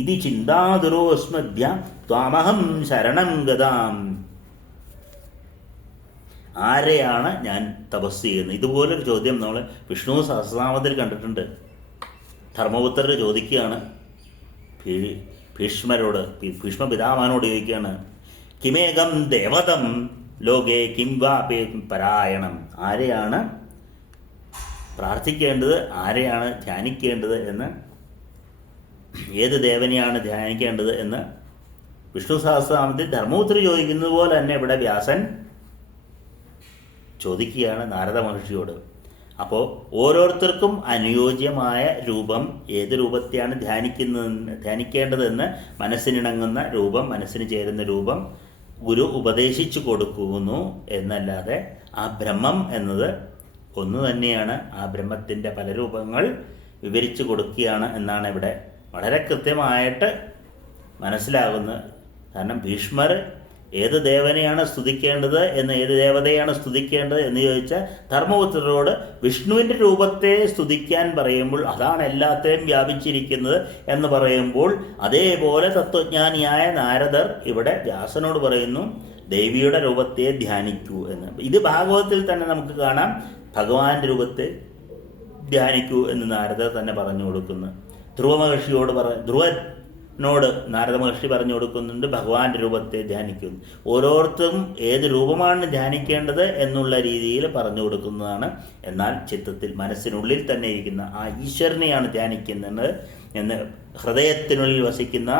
ഇതി ചിന്താതുരോസ്മദ്യ ത്വാമഹം ശരണം ഗതാം. ആരെയാണ് ഞാൻ തപസ് ചെയ്യുന്നത്? ഇതുപോലൊരു ചോദ്യം നമ്മൾ വിഷ്ണു സഹസ്രനാമത്തിൽ കണ്ടിട്ടുണ്ട്. ധർമ്മപുത്രർ ചോദിക്കുകയാണ് ഭീഷ്മരോട്, ഭീഷ്മ പിതാമഹനോട് ചോദിക്കുകയാണ്: കിമേകം ദേവതം ലോകേ കിം വാപേ പരായണം. ആരെയാണ് പ്രാർത്ഥിക്കേണ്ടത്, ആരെയാണ് ധ്യാനിക്കേണ്ടത് എന്ന്, ഏത് ദേവനെയാണ് ധ്യാനിക്കേണ്ടത് എന്ന് വിഷ്ണു സഹസ്രനാമത്തിൽ ധർമ്മപുത്രർ ചോദിക്കുന്നത് പോലെ തന്നെ ഇവിടെ വ്യാസൻ ചോദിക്കുകയാണ് നാരദ മഹർഷിയോട്. അപ്പോൾ ഓരോരുത്തർക്കും അനുയോജ്യമായ രൂപം, ഏത് രൂപത്തെയാണ് ധ്യാനിക്കേണ്ടതെന്ന് മനസ്സിനിണങ്ങുന്ന രൂപം, മനസ്സിന് ചേരുന്ന രൂപം ഗുരു ഉപദേശിച്ചു കൊടുക്കുന്നു എന്നല്ലാതെ ആ ബ്രഹ്മം എന്നത് ഒന്ന് തന്നെയാണ്. ആ ബ്രഹ്മത്തിൻ്റെ പല രൂപങ്ങൾ വിവരിച്ചു കൊടുക്കുകയാണ് എന്നാണ് ഇവിടെ വളരെ കൃത്യമായിട്ട് മനസ്സിലാകുന്നത്. കാരണം ഭീഷ്മർ ഏത് ദേവനെയാണ് സ്തുതിക്കേണ്ടത് ഏത് ദേവതയാണ് സ്തുതിക്കേണ്ടത് എന്ന് ചോദിച്ചാൽ ധർമ്മപുത്രരോട് വിഷ്ണുവിൻ്റെ രൂപത്തെ സ്തുതിക്കാൻ പറയുമ്പോൾ അതാണ് എല്ലാത്തെയും വ്യാപിച്ചിരിക്കുന്നത് എന്ന് പറയുമ്പോൾ, അതേപോലെ തത്വജ്ഞാനിയായ നാരദർ ഇവിടെ വ്യാസനോട് പറയുന്നു ദേവിയുടെ രൂപത്തെ ധ്യാനിക്കൂ എന്ന്. ഇത് ഭാഗവതത്തിൽ തന്നെ നമുക്ക് കാണാം. ഭഗവാന്റെ രൂപത്തെ ധ്യാനിക്കൂ എന്ന് നാരദർ തന്നെ പറഞ്ഞു കൊടുക്കുന്നു. ധ്രുവനോട് നാരദ മഹർഷി പറഞ്ഞു കൊടുക്കുന്നുണ്ട് ഭഗവാന്റെ രൂപത്തെ ധ്യാനിക്കുന്നു. ഓരോരുത്തരും ഏത് രൂപമാണ് ധ്യാനിക്കേണ്ടത് എന്നുള്ള രീതിയിൽ പറഞ്ഞു കൊടുക്കുന്നതാണ്. എന്നാൽ ചിത്തത്തിൽ മനസ്സിനുള്ളിൽ തന്നെ ഇരിക്കുന്ന ആ ഈശ്വരനെയാണ് ധ്യാനിക്കുന്നത് എന്ന്, ഹൃദയത്തിനുള്ളിൽ വസിക്കുന്ന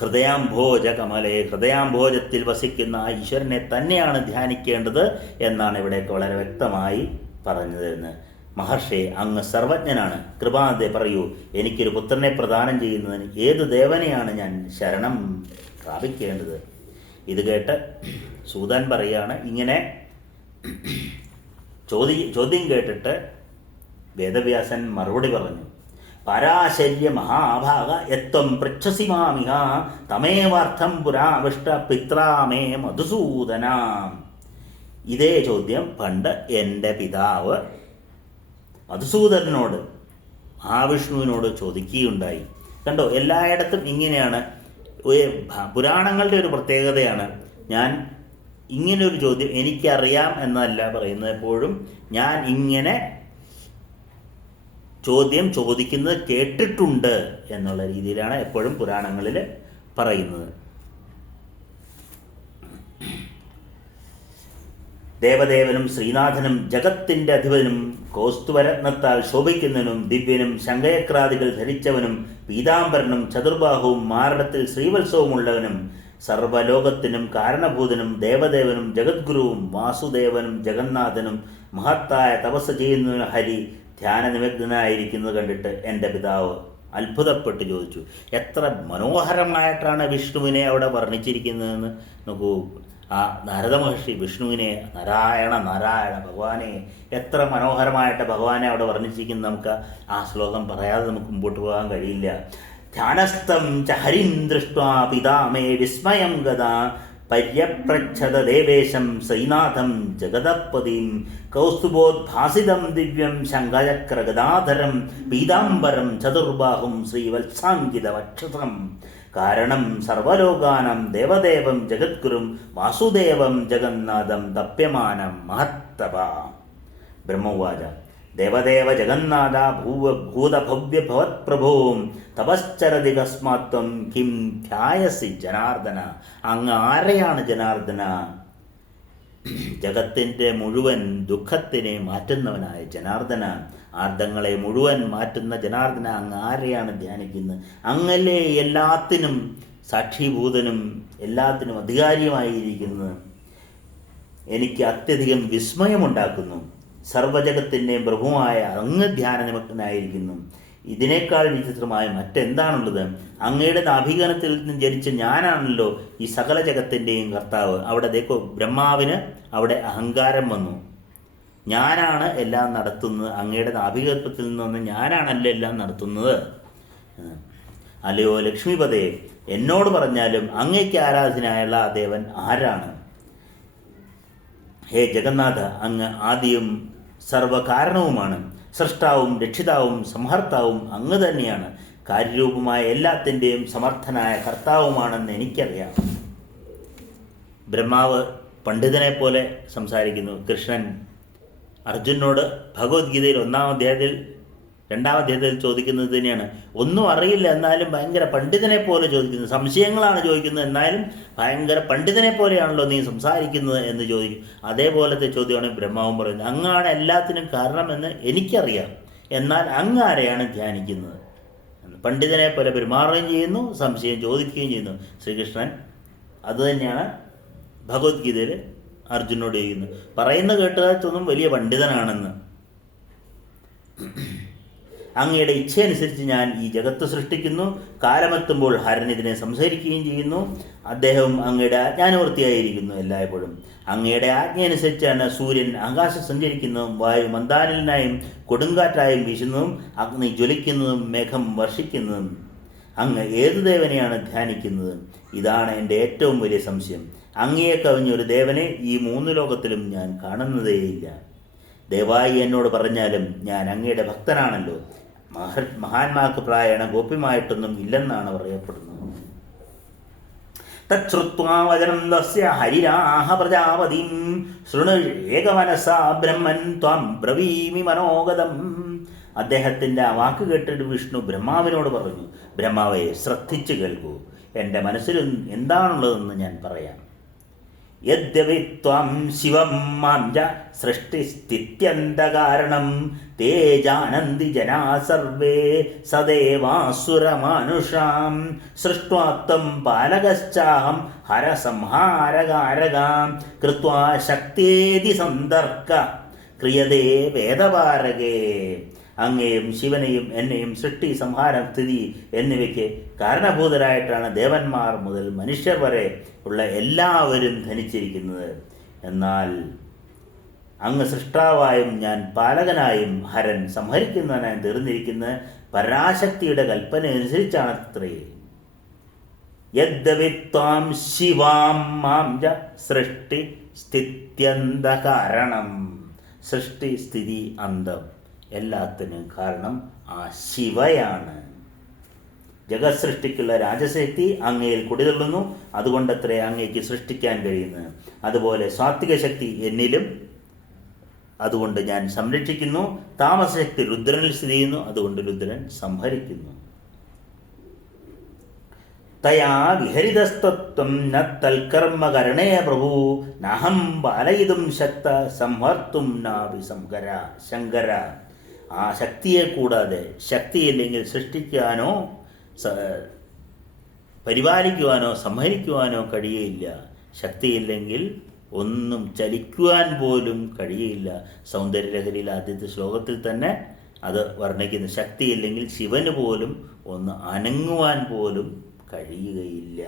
ഹൃദയാംഭോജ കമലേ, ഹൃദയാംഭോജത്തിൽ വസിക്കുന്ന ആ ഈശ്വരനെ തന്നെയാണ് ധ്യാനിക്കേണ്ടത് എന്നാണ് ഇവിടെയൊക്കെ വളരെ വ്യക്തമായി പറഞ്ഞു തരുന്നത്. മഹർഷി, അങ്ങ് സർവജ്ഞനാണ്, കൃപാതെ പറയൂ, എനിക്കൊരു പുത്രനെ പ്രദാനം ചെയ്യുന്നതിന് ഏത് ദേവനെയാണ് ഞാൻ ശരണം പ്രാപിക്കേണ്ടത്? ഇത് കേട്ട് സൂതൻ പറയാണ്, ഇങ്ങനെ ചോദ്യം കേട്ടിട്ട് വേദവ്യാസൻ മറുപടി പറഞ്ഞു. പരാശര്യ മഹാഭാഗ യത്വം പൃച്ഛസി മാമിഹ തമേവാർത്ഥം പുരാവിഷ്ട പിത്രാമേ മധുസൂദന. ഇതേ ചോദ്യം പണ്ട് എൻ്റെ പിതാവ് മധുസൂദനോട് മഹാവിഷ്ണുവിനോട് ചോദിക്കുകയുണ്ടായി. കണ്ടോ, എല്ലായിടത്തും ഇങ്ങനെയാണ്. പുരാണങ്ങളുടെ ഒരു പ്രത്യേകതയാണ്. ഞാൻ ഇങ്ങനൊരു ചോദ്യം എനിക്കറിയാം എന്നല്ല പറയുന്നത്, എപ്പോഴും ഞാൻ ഇങ്ങനെ ചോദ്യം ചോദിക്കുന്നത് കേട്ടിട്ടുണ്ട് എന്നുള്ള രീതിയിലാണ് എപ്പോഴും പുരാണങ്ങളിൽ പറയുന്നത്. ദേവദേവനും ശ്രീനാഥനും ജഗത്തിൻ്റെ അധിപനും കൗസ്തുവരത്നത്താൽ ശോഭിക്കുന്നവനും ദിവ്യനും ശങ്കചക്രാദികൾ ധരിച്ചവനും പീതാംബരനും ചതുർബാഹുവും മാറിടത്തിൽ ശ്രീവത്സവമുള്ളവനും സർവലോകത്തിനും കാരണഭൂതനും ദേവദേവനും ജഗദ്ഗുരുവും വാസുദേവനും ജഗന്നാഥനും മഹത്തായ തപസ് ചെയ്യുന്നവനും ഹരി ധ്യാനനിമഗ്നായിരിക്കുന്നത് കണ്ടിട്ട് എൻ്റെ പിതാവ് അത്ഭുതപ്പെട്ട് ചോദിച്ചു, എത്ര മനോഹരമായിട്ടാണ് വിഷ്ണുവിനെ അവിടെ വർണ്ണിച്ചിരിക്കുന്നതെന്ന് നോക്കൂ. ആ നാരദ മഹർഷി വിഷ്ണുവിനെ നാരായണ നാരായണ ഭഗവാനെ എത്ര മനോഹരമായിട്ട് ഭഗവാനെ അവിടെ വർണ്ണിച്ചിരിക്കുന്നത്. നമുക്ക് ആ ശ്ലോകം പറയാതെ നമുക്ക് മുമ്പോട്ട് പോകാൻ കഴിയില്ല. ധ്യാനസ്ഥം ച ഹരിം ദൃഷ്ട്വാ പിതാമേ വിസ്മയം ഗതാ പര്യപ്രച്ഛത ദേവേശം ശ്രീനാഥം ജഗതപതിം കൗസ്തുഭോദ്ഭാസിതം ദിവ്യം ശങ്കചക്രഗദാധരം പീതാംബരം ചതുർബാഹും ശ്രീവത്സാങ്കിതവക്ഷസം കാരണം സർവലോകാനം ദേവദേവം ജഗദ്ഗുരും വാസുദേവം ജഗന്നാഥം തപ്യമാനം മഹത്തപ. ബ്രഹ്മവാച ദേവദേവ ജഗന്നാഥ ഭൂതഭവ്യഭവത്പ്രഭൂം തപശ്ചരതി കസ്മാത്വം കിം ധ്യായസി ജനാർദ്ദന. അങ്ങ് ആരെയാണ് ജനാർദ്ദന? ജഗത്തിൻ്റെ മുഴുവൻ ദുഃഖത്തിനെ മാറ്റുന്നവനായ ജനാർദ്ദന, ആർദ്ദങ്ങളെ മുഴുവൻ മാറ്റുന്ന ജനാർദ്ദന, അങ്ങ് ആരെയാണ് ധ്യാനിക്കുന്നത്? അങ്ങല്ലേ എല്ലാത്തിനും സാക്ഷീഭൂതനും എല്ലാത്തിനും അധികാരിയുമായിരിക്കുന്നത്. എനിക്ക് അത്യധികം വിസ്മയമുണ്ടാക്കുന്നു. സർവജഗത്തിൻ്റെയും പ്രഭുവായ അങ്ങ് ധ്യാനനിമഗ്നായിരിക്കുന്നു. ഇതിനേക്കാൾ വിചിത്രമായ മറ്റെന്താണുള്ളത്? അങ്ങയുടെ നാഭീകരണത്തിൽ നിന്നും ജനിച്ച ഞാനാണല്ലോ ഈ സകല ജഗത്തിൻ്റെയും കർത്താവ്. അവിടെ ദേക്കോ, ബ്രഹ്മാവിന് അവിടെ അഹങ്കാരം വന്നു. ഞാനാണ് എല്ലാം നടത്തുന്നത്, അങ്ങയുടെ നാഭീകരണത്തിൽ നിന്ന് ഞാനാണല്ലോ എല്ലാം നടത്തുന്നത്. അല്ലയോ ലക്ഷ്മിപതേ, എന്നോട് പറഞ്ഞാലും അങ്ങയ്ക്ക് ആരാധനായുള്ള ആ ദേവൻ ആരാണ്? ഹേ ജഗന്നാഥ, അങ്ങ് ആദിയും സർവകാരണവുമാണ്. സൃഷ്ടാവും രക്ഷിതാവും സംഹർത്താവും അങ്ങ് തന്നെയാണ്. കാര്യരൂപമായ എല്ലാത്തിൻ്റെയും സമർത്ഥനായ കർത്താവുമാണെന്ന് എനിക്കറിയാം. ബ്രഹ്മാവ് പണ്ഡിതനെ പോലെ സംസാരിക്കുന്നു. കൃഷ്ണൻ അർജുനോട് ഭഗവത്ഗീതയിൽ 1-ാം അധ്യായത്തിൽ 2-ാം അധ്യായത്തിൽ ചോദിക്കുന്നത് തന്നെയാണ്. ഒന്നും അറിയില്ല എന്നാലും ഭയങ്കര പണ്ഡിതനെ പോലെ ചോദിക്കുന്നു. സംശയങ്ങളാണ് ചോദിക്കുന്നത്, എന്നാലും ഭയങ്കര പണ്ഡിതനെ പോലെയാണല്ലോ നീ സംസാരിക്കുന്നത് എന്ന് ചോദിക്കും. അതേപോലത്തെ ചോദ്യമാണ് ബ്രഹ്മാവും പറയുന്നത്. അങ്ങാണ് എല്ലാത്തിനും കാരണമെന്ന് എനിക്കറിയാം, എന്നാൽ അങ്ങാരെയാണ് ധ്യാനിക്കുന്നത്? പണ്ഡിതനെ പോലെ പെരുമാറുകയും ചെയ്യുന്നു, സംശയം ചോദിക്കുകയും ചെയ്യുന്നു. ശ്രീകൃഷ്ണൻ അതുതന്നെയാണ് ഭഗവത്ഗീതയിൽ അർജുനോട് ചെയ്യുന്നത്. പറയുന്ന കേട്ടുകാർക്കൊന്നും വലിയ പണ്ഡിതനാണെന്ന്. അങ്ങയുടെ ഇച്ഛയനുസരിച്ച് ഞാൻ ഈ ജഗത്ത് സൃഷ്ടിക്കുന്നു. കാലമെത്തുമ്പോൾ ഹരൻ ഇതിനെ സംസാരിക്കുകയും ചെയ്യുന്നു. അദ്ദേഹം അങ്ങയുടെ ആജ്ഞാനുവർത്തിയായിരിക്കുന്നു എല്ലായ്പ്പോഴും. അങ്ങയുടെ ആജ്ഞയനുസരിച്ചാണ് സൂര്യൻ ആകാശം സഞ്ചരിക്കുന്നതും വായു മന്ദാനിലനായും കൊടുങ്കാറ്റായും വീശുന്നതും അഗ്നി ജ്വലിക്കുന്നതും മേഘം വർഷിക്കുന്നതും. അങ്ങ് ഏതു ദേവനെയാണ് ധ്യാനിക്കുന്നത്? ഇതാണ് എൻ്റെ ഏറ്റവും വലിയ സംശയം. അങ്ങയെ കവിഞ്ഞൊരു ദേവനെ ഈ 3 ലോകത്തിലും ഞാൻ കാണുന്നതേയില്ല. ദയവായി എന്നോട് പറഞ്ഞാലും, ഞാൻ അങ്ങയുടെ ഭക്തനാണല്ലോ. മഹാന്മാർക്ക് പ്രായണ ഗോപ്യമായിട്ടൊന്നും ഇല്ലെന്നാണ് പറയപ്പെടുന്നത്. തച്ഛ്രുത്വാ വചനം തസ്യ ഹരിരാഹ പ്രജാപതിം ശൃണു ഏകമനസാ ബ്രഹ്മൻ ത്വം ബ്രവീമി മനോഗതം. അദ്ദേഹത്തിൻ്റെ ആ വാക്ക് കേട്ടിട്ട് വിഷ്ണു ബ്രഹ്മാവിനോട് പറഞ്ഞു, ബ്രഹ്മാവെ, ശ്രദ്ധിച്ചു കേൾക്കൂ. എൻ്റെ മനസ്സിൽ എന്താണുള്ളതെന്ന് ഞാൻ പറയാം. യദ്യപി ത്വം ശിവം മാം ച സൃഷ്ടിസ്ഥിത്യന്തകാരണം തേ ജാനന്തി ജനാ സർവേ സദേവാസുരമാനുഷാം സൃഷ്ട്വാ ത്വം പാലകശ്ചാഹം ഹരസംഹാരകാരകാം കൃത്വാ ശക്തേതി സന്ദർക്ക ക്രിയതേ വേദപാരകേ. അങ്ങയെയും ശിവനെയും എന്നെയും സൃഷ്ടി, സംഹാരം, സ്ഥിതി എന്നിവയ്ക്ക് കാരണഭൂതരായിട്ടാണ് ദേവന്മാർ മുതൽ മനുഷ്യർ വരെ ഉള്ള എല്ലാവരും ധനിച്ചിരിക്കുന്നത്. എന്നാൽ അങ്ങ് സൃഷ്ടാവായും ഞാൻ പാലകനായും ഹരൻ സംഹരിക്കുന്നവനായും തീർന്നിരിക്കുന്ന പരാശക്തിയുടെ കൽപ്പന അനുസരിച്ചാണത്രേ. യദ്വിത്വാം ശിവാം മാം ച സൃഷ്ടി സ്ഥിത്യന്ത കാരണം. സൃഷ്ടി, സ്ഥിതി, അന്തം എല്ലാത്തിനും കാരണം ആ ശിവയാണ്. ജഗത് സൃഷ്ടിക്കുള്ള രാജശക്തി അങ്ങയിൽ കുടികൊള്ളുന്നു. അതുകൊണ്ടത്രേ അങ്ങേക്ക് സൃഷ്ടിക്കാൻ കഴിയുന്നത്. അതുപോലെ സാത്വിക ശക്തി എന്നിലും, അതുകൊണ്ട് ഞാൻ സംരക്ഷിക്കുന്നു. താമസശക്തി രുദ്രനിൽ സ്ഥിതി ചെയ്യുന്നു. അതുകൊണ്ട് രുദ്രൻ സംഹരിക്കുന്നു. തയാ വിഹരിതസ്തത്വം ന തൽക്കർമ്മകരണേ പ്രഭു നഹം പാലയിതും ശക്ത സംഹർത്തും നാഭി ശങ്കര. ആ ശക്തിയെ കൂടാതെ, ശക്തിയില്ലെങ്കിൽ സൃഷ്ടിക്കാനോ പരിപാലിക്കുവാനോ സംഹരിക്കുവാനോ കഴിയില്ല. ശക്തിയില്ലെങ്കിൽ ഒന്നും ചലിക്കുവാൻ പോലും കഴിയില്ല. സൗന്ദര്യലഹരിയിൽ ആദ്യത്തെ ശ്ലോകത്തിൽ തന്നെ അത് വർണ്ണിക്കുന്നു. ശക്തിയില്ലെങ്കിൽ ശിവന് പോലും ഒന്ന് അനങ്ങുവാൻ പോലും കഴിയുകയില്ല.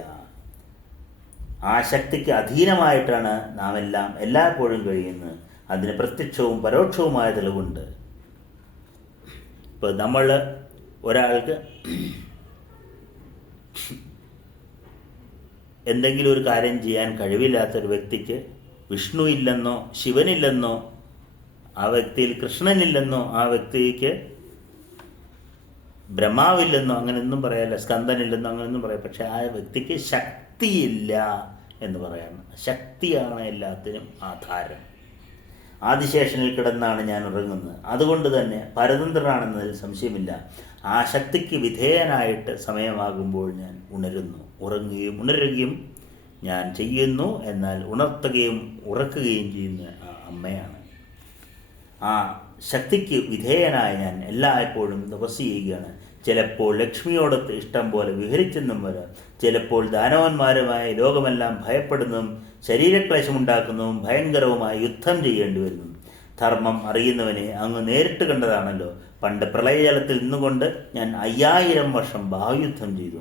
ആ ശക്തിക്ക് അധീനമായിട്ടാണ് നാം എല്ലാം എല്ലായ്പ്പോഴും കഴിയുന്നത്. അതിന് പ്രത്യക്ഷവും പരോക്ഷവുമായ തെളിവുണ്ട്. ഇപ്പോൾ നമ്മൾ ഒരാൾക്ക് എന്തെങ്കിലും ഒരു കാര്യം ചെയ്യാൻ കഴിവില്ലാത്തൊരു വ്യക്തിക്ക് വിഷ്ണു ഇല്ലെന്നോ ശിവനില്ലെന്നോ ആ വ്യക്തിയിൽ കൃഷ്ണനില്ലെന്നോ ആ വ്യക്തിക്ക് ബ്രഹ്മാവില്ലെന്നോ അങ്ങനെയൊന്നും പറയാല്ല, സ്കന്ദനില്ലെന്നോ അങ്ങനെയൊന്നും പറയാം. പക്ഷെ ആ വ്യക്തിക്ക് ശക്തിയില്ല എന്ന് പറയാണ്. ശക്തിയാണ് എല്ലാത്തിനും ആധാരം. ആദിശേഷനിൽ കിടന്നാണ് ഞാൻ ഉറങ്ങുന്നത്. അതുകൊണ്ട് തന്നെ പരതന്ത്രനാണെന്നതിൽ സംശയമില്ല. ആ ശക്തിക്ക് വിധേയനായിട്ട് സമയമാകുമ്പോൾ ഞാൻ ഉണരുന്നു. ഉണരുകയും ഞാൻ ചെയ്യുന്നു. എന്നാൽ ഉണർത്തുകയും ഉറക്കുകയും ചെയ്യുന്ന ആ അമ്മയാണ്. ആ ശക്തിക്ക് വിധേയനായ ഞാൻ എല്ലായ്പ്പോഴും തപസ് ചെയ്യുകയാണ്. ചിലപ്പോൾ ലക്ഷ്മിയോടൊത്ത് ഇഷ്ടം പോലെ വിഹരിച്ചെന്നും വരാം. ചിലപ്പോൾ ദാനവന്മാരുമായി ലോകമെല്ലാം ഭയപ്പെടുന്നതും ശരീരക്ലേശമുണ്ടാക്കുന്നതും ഭയങ്കരവുമായി യുദ്ധം ചെയ്യേണ്ടി വരുന്നു. ധർമ്മം അറിയുന്നവനെ അങ്ങ് നേരിട്ട് കണ്ടതാണല്ലോ. പണ്ട് പ്രളയജലത്തിൽ നിന്നുകൊണ്ട് ഞാൻ 5000 വർഷം ബാഹുയുദ്ധം ചെയ്തു.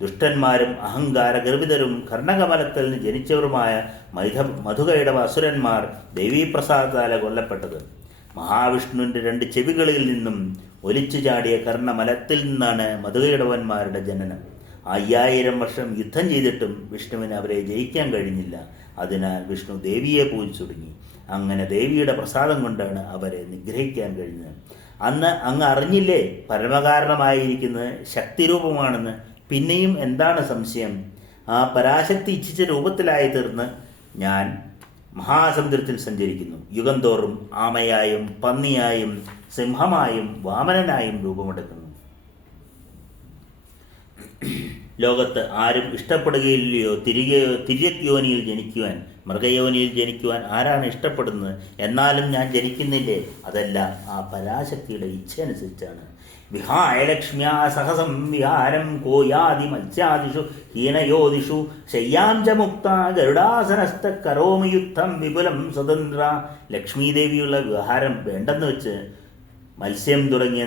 ദുഷ്ടന്മാരും അഹങ്കാരഗർഭിതരും കർണകമലത്തിൽ നിന്ന് ജനിച്ചവരുമായ മധുകൈടവ അസുരന്മാർ ദേവീപ്രസാദത്താല കൊല്ലപ്പെട്ടത്. മഹാവിഷ്ണുവിൻ്റെ 2 ചെവികളിൽ നിന്നും ഒലിച്ചു ചാടിയ കർണമലത്തിൽ നിന്നാണ് മധുകൈടവന്മാരുടെ ജനനം. 5000 വർഷം യുദ്ധം ചെയ്തിട്ടും വിഷ്ണുവിന് അവരെ ജയിക്കാൻ കഴിഞ്ഞില്ല. അതിനാൽ വിഷ്ണു ദേവിയെ പൂജിച്ചു തുടങ്ങി. അങ്ങനെ ദേവിയുടെ പ്രസാദം കൊണ്ടാണ് അവരെ നിഗ്രഹിക്കാൻ കഴിഞ്ഞത്. അന്ന് അങ്ങ് അറിഞ്ഞില്ലേ പരമകാരണമായിരിക്കുന്നത് ശക്തിരൂപമാണെന്ന്? പിന്നെയും എന്താണ് സംശയം? ആ പരാശക്തി ഇച്ഛിച്ച രൂപത്തിലായി തീർന്ന് ഞാൻ മഹാസമുദ്രത്തിൽ സഞ്ചരിക്കുന്നു. യുഗം തോറും ആമയായും പന്നിയായും സിംഹമായും വാമനനായും രൂപമെടുക്കുന്നു. ലോകത്ത് ആരും ഇഷ്ടപ്പെടുകയില്ലയോ തിര്യക്യോനിയിൽ ജനിക്കുവാൻ, മൃഗയോനിയിൽ ജനിക്കുവാൻ ആരാണ് ഇഷ്ടപ്പെടുന്നത്? എന്നാലും ഞാൻ ജനിക്കുന്നില്ലേ? അതെല്ലാം ആ പരാശക്തിയുടെ ഇച്ഛ അനുസരിച്ചാണ്. വിഹായ ലക്ഷ്മ്യാ സഹസം വിഹാരം കോയാദി മത്സ്യാദിഷു ഹീനയോദിഷു ശയ്യാഞ്ച മുക്ത ഗരുഡാസനസ്ഥ കരോമി യുദ്ധം വിപുലം സ്വതന്ത്ര. ലക്ഷ്മീദേവിയുള്ള വിഹാരം വേണ്ടെന്ന് വെച്ച് മത്സ്യം തുടങ്ങിയ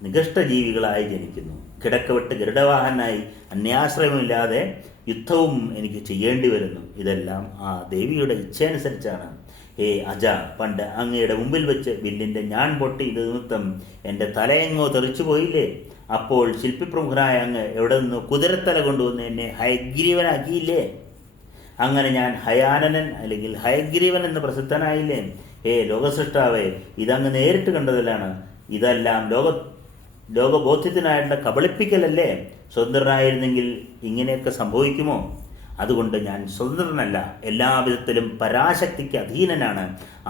നികൃഷ്ട ജീവികളായി ജനിക്കുന്നു. കിടക്ക വിട്ട് ഗരുഡവാഹനായി അന്യാശ്രയമില്ലാതെ യുദ്ധവും എനിക്ക് ചെയ്യേണ്ടി വരുന്നു. ഇതെല്ലാം ആ ദേവിയുടെ ഇച്ഛയനുസരിച്ചാണ്. ഹേ അജ, പണ്ട് അങ്ങയുടെ മുമ്പിൽ വെച്ച് വില്ലിൻ്റെ ഞാൻ പൊട്ടിയത് നിമിത്തം എൻ്റെ തലയെങ്ങോ തെറിച്ചു പോയില്ലേ? അപ്പോൾ ശില്പിപ്രമുഖനായ അങ്ങ് എവിടെ നിന്ന് കുതിരത്തല കൊണ്ടുവന്ന് എന്നെ ഹയഗ്രീവനാക്കിയില്ലേ? അങ്ങനെ ഞാൻ ഹയാനനൻ അല്ലെങ്കിൽ ഹയഗ്രീവൻ എന്ന് പ്രസിദ്ധനായില്ലേ? ലോകസൃഷ്ടാവേ, ഇതങ്ങ് നേരിട്ട് കണ്ടതിലാണ്. ഇതെല്ലാം ലോകബോധ്യത്തിനായിട്ടുള്ള കബളിപ്പിക്കലല്ലേ? സ്വതന്ത്രനായിരുന്നെങ്കിൽ ഇങ്ങനെയൊക്കെ സംഭവിക്കുമോ? അതുകൊണ്ട് ഞാൻ സ്വതന്ത്രനല്ല, എല്ലാവിധത്തിലും പരാശക്തിക്ക് അധീനനാണ്.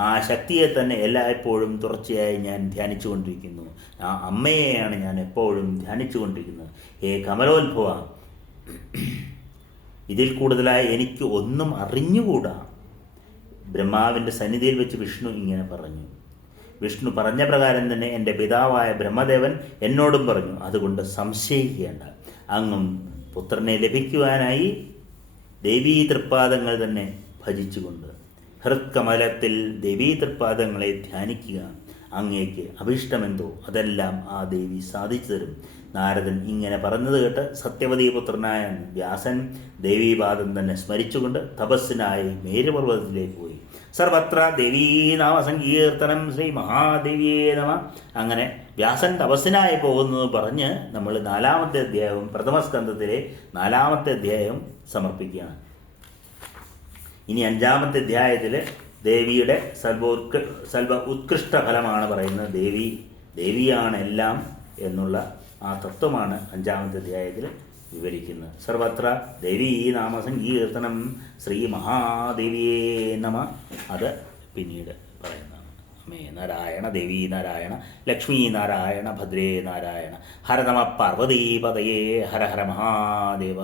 ആ ശക്തിയെ തന്നെ എല്ലായ്പ്പോഴും തുടർച്ചയായി ഞാൻ ധ്യാനിച്ചു കൊണ്ടിരിക്കുന്നു. ആ അമ്മയെയാണ് ഞാൻ എപ്പോഴും ധ്യാനിച്ചു കൊണ്ടിരിക്കുന്നത്. കമലോത്ഭവ, ഇതിൽ കൂടുതലായി എനിക്ക് ഒന്നും അറിഞ്ഞുകൂടാ. ബ്രഹ്മാവിൻ്റെ സന്നിധിയിൽ വെച്ച് വിഷ്ണു ഇങ്ങനെ പറഞ്ഞു. വിഷ്ണു പറഞ്ഞ പ്രകാരം തന്നെ എൻ്റെ പിതാവായ ബ്രഹ്മദേവൻ എന്നോടും പറഞ്ഞു. അതുകൊണ്ട് സംശയിക്കേണ്ട. അങ്ങും പുത്രനെ ലഭിക്കുവാനായി ദേവീ തൃപ്പാദങ്ങൾ തന്നെ ഭജിച്ചുകൊണ്ട് ഹൃത്കമലത്തിൽ ദേവീ തൃപ്പാദങ്ങളെ ധ്യാനിക്കുക. അങ്ങേക്ക് അഭീഷ്ടമെന്തോ അതെല്ലാം ആ ദേവി സാധിച്ചു തരും. നാരദൻ ഇങ്ങനെ പറഞ്ഞത് കേട്ട് സത്യവതീ പുത്രനായ വ്യാസൻ ദേവീപാദം തന്നെ സ്മരിച്ചുകൊണ്ട് തപസ്സിനായി മേരുപർവ്വതത്തിലേക്ക് പോയി. സർവത്ര ദേവീനാമ സങ്കീർത്തനം ശ്രീ മഹാദേവിയേ നമ. അങ്ങനെ വ്യാസൻ തപസ്സിനായി പോകുന്നത് പറഞ്ഞ് നമ്മൾ 4-ാമത്തെ അധ്യായവും പ്രഥമസ്കന്ധത്തിലെ 4-ാമത്തെ അധ്യായം സമർപ്പിക്കുകയാണ്. ഇനി 5-ാമത്തെ അധ്യായത്തിൽ ദേവിയുടെ സർവ ഉത്കൃഷ്ട ഫലമാണ് പറയുന്നത്. ദേവിയാണ് എല്ലാം എന്നുള്ള ആ തത്വമാണ് 5-ാമത്തെ അധ്യായത്തിൽ വിവരിക്കുന്നത്. സർവത്ര ദേവീ നാമ സങ്കീർത്തനം ശ്രീ മഹാദേവിയേ നമ. അത് പിന്നീട് പറയുന്നതാണ്. അമേ നാരായണ, ദേവീ നാരായണ, ലക്ഷ്മീ നാരായണ, ഭദ്രേ നാരായണ, ഹര നമ പാർവതീപതയേ, ഹര ഹര മഹാദേവ.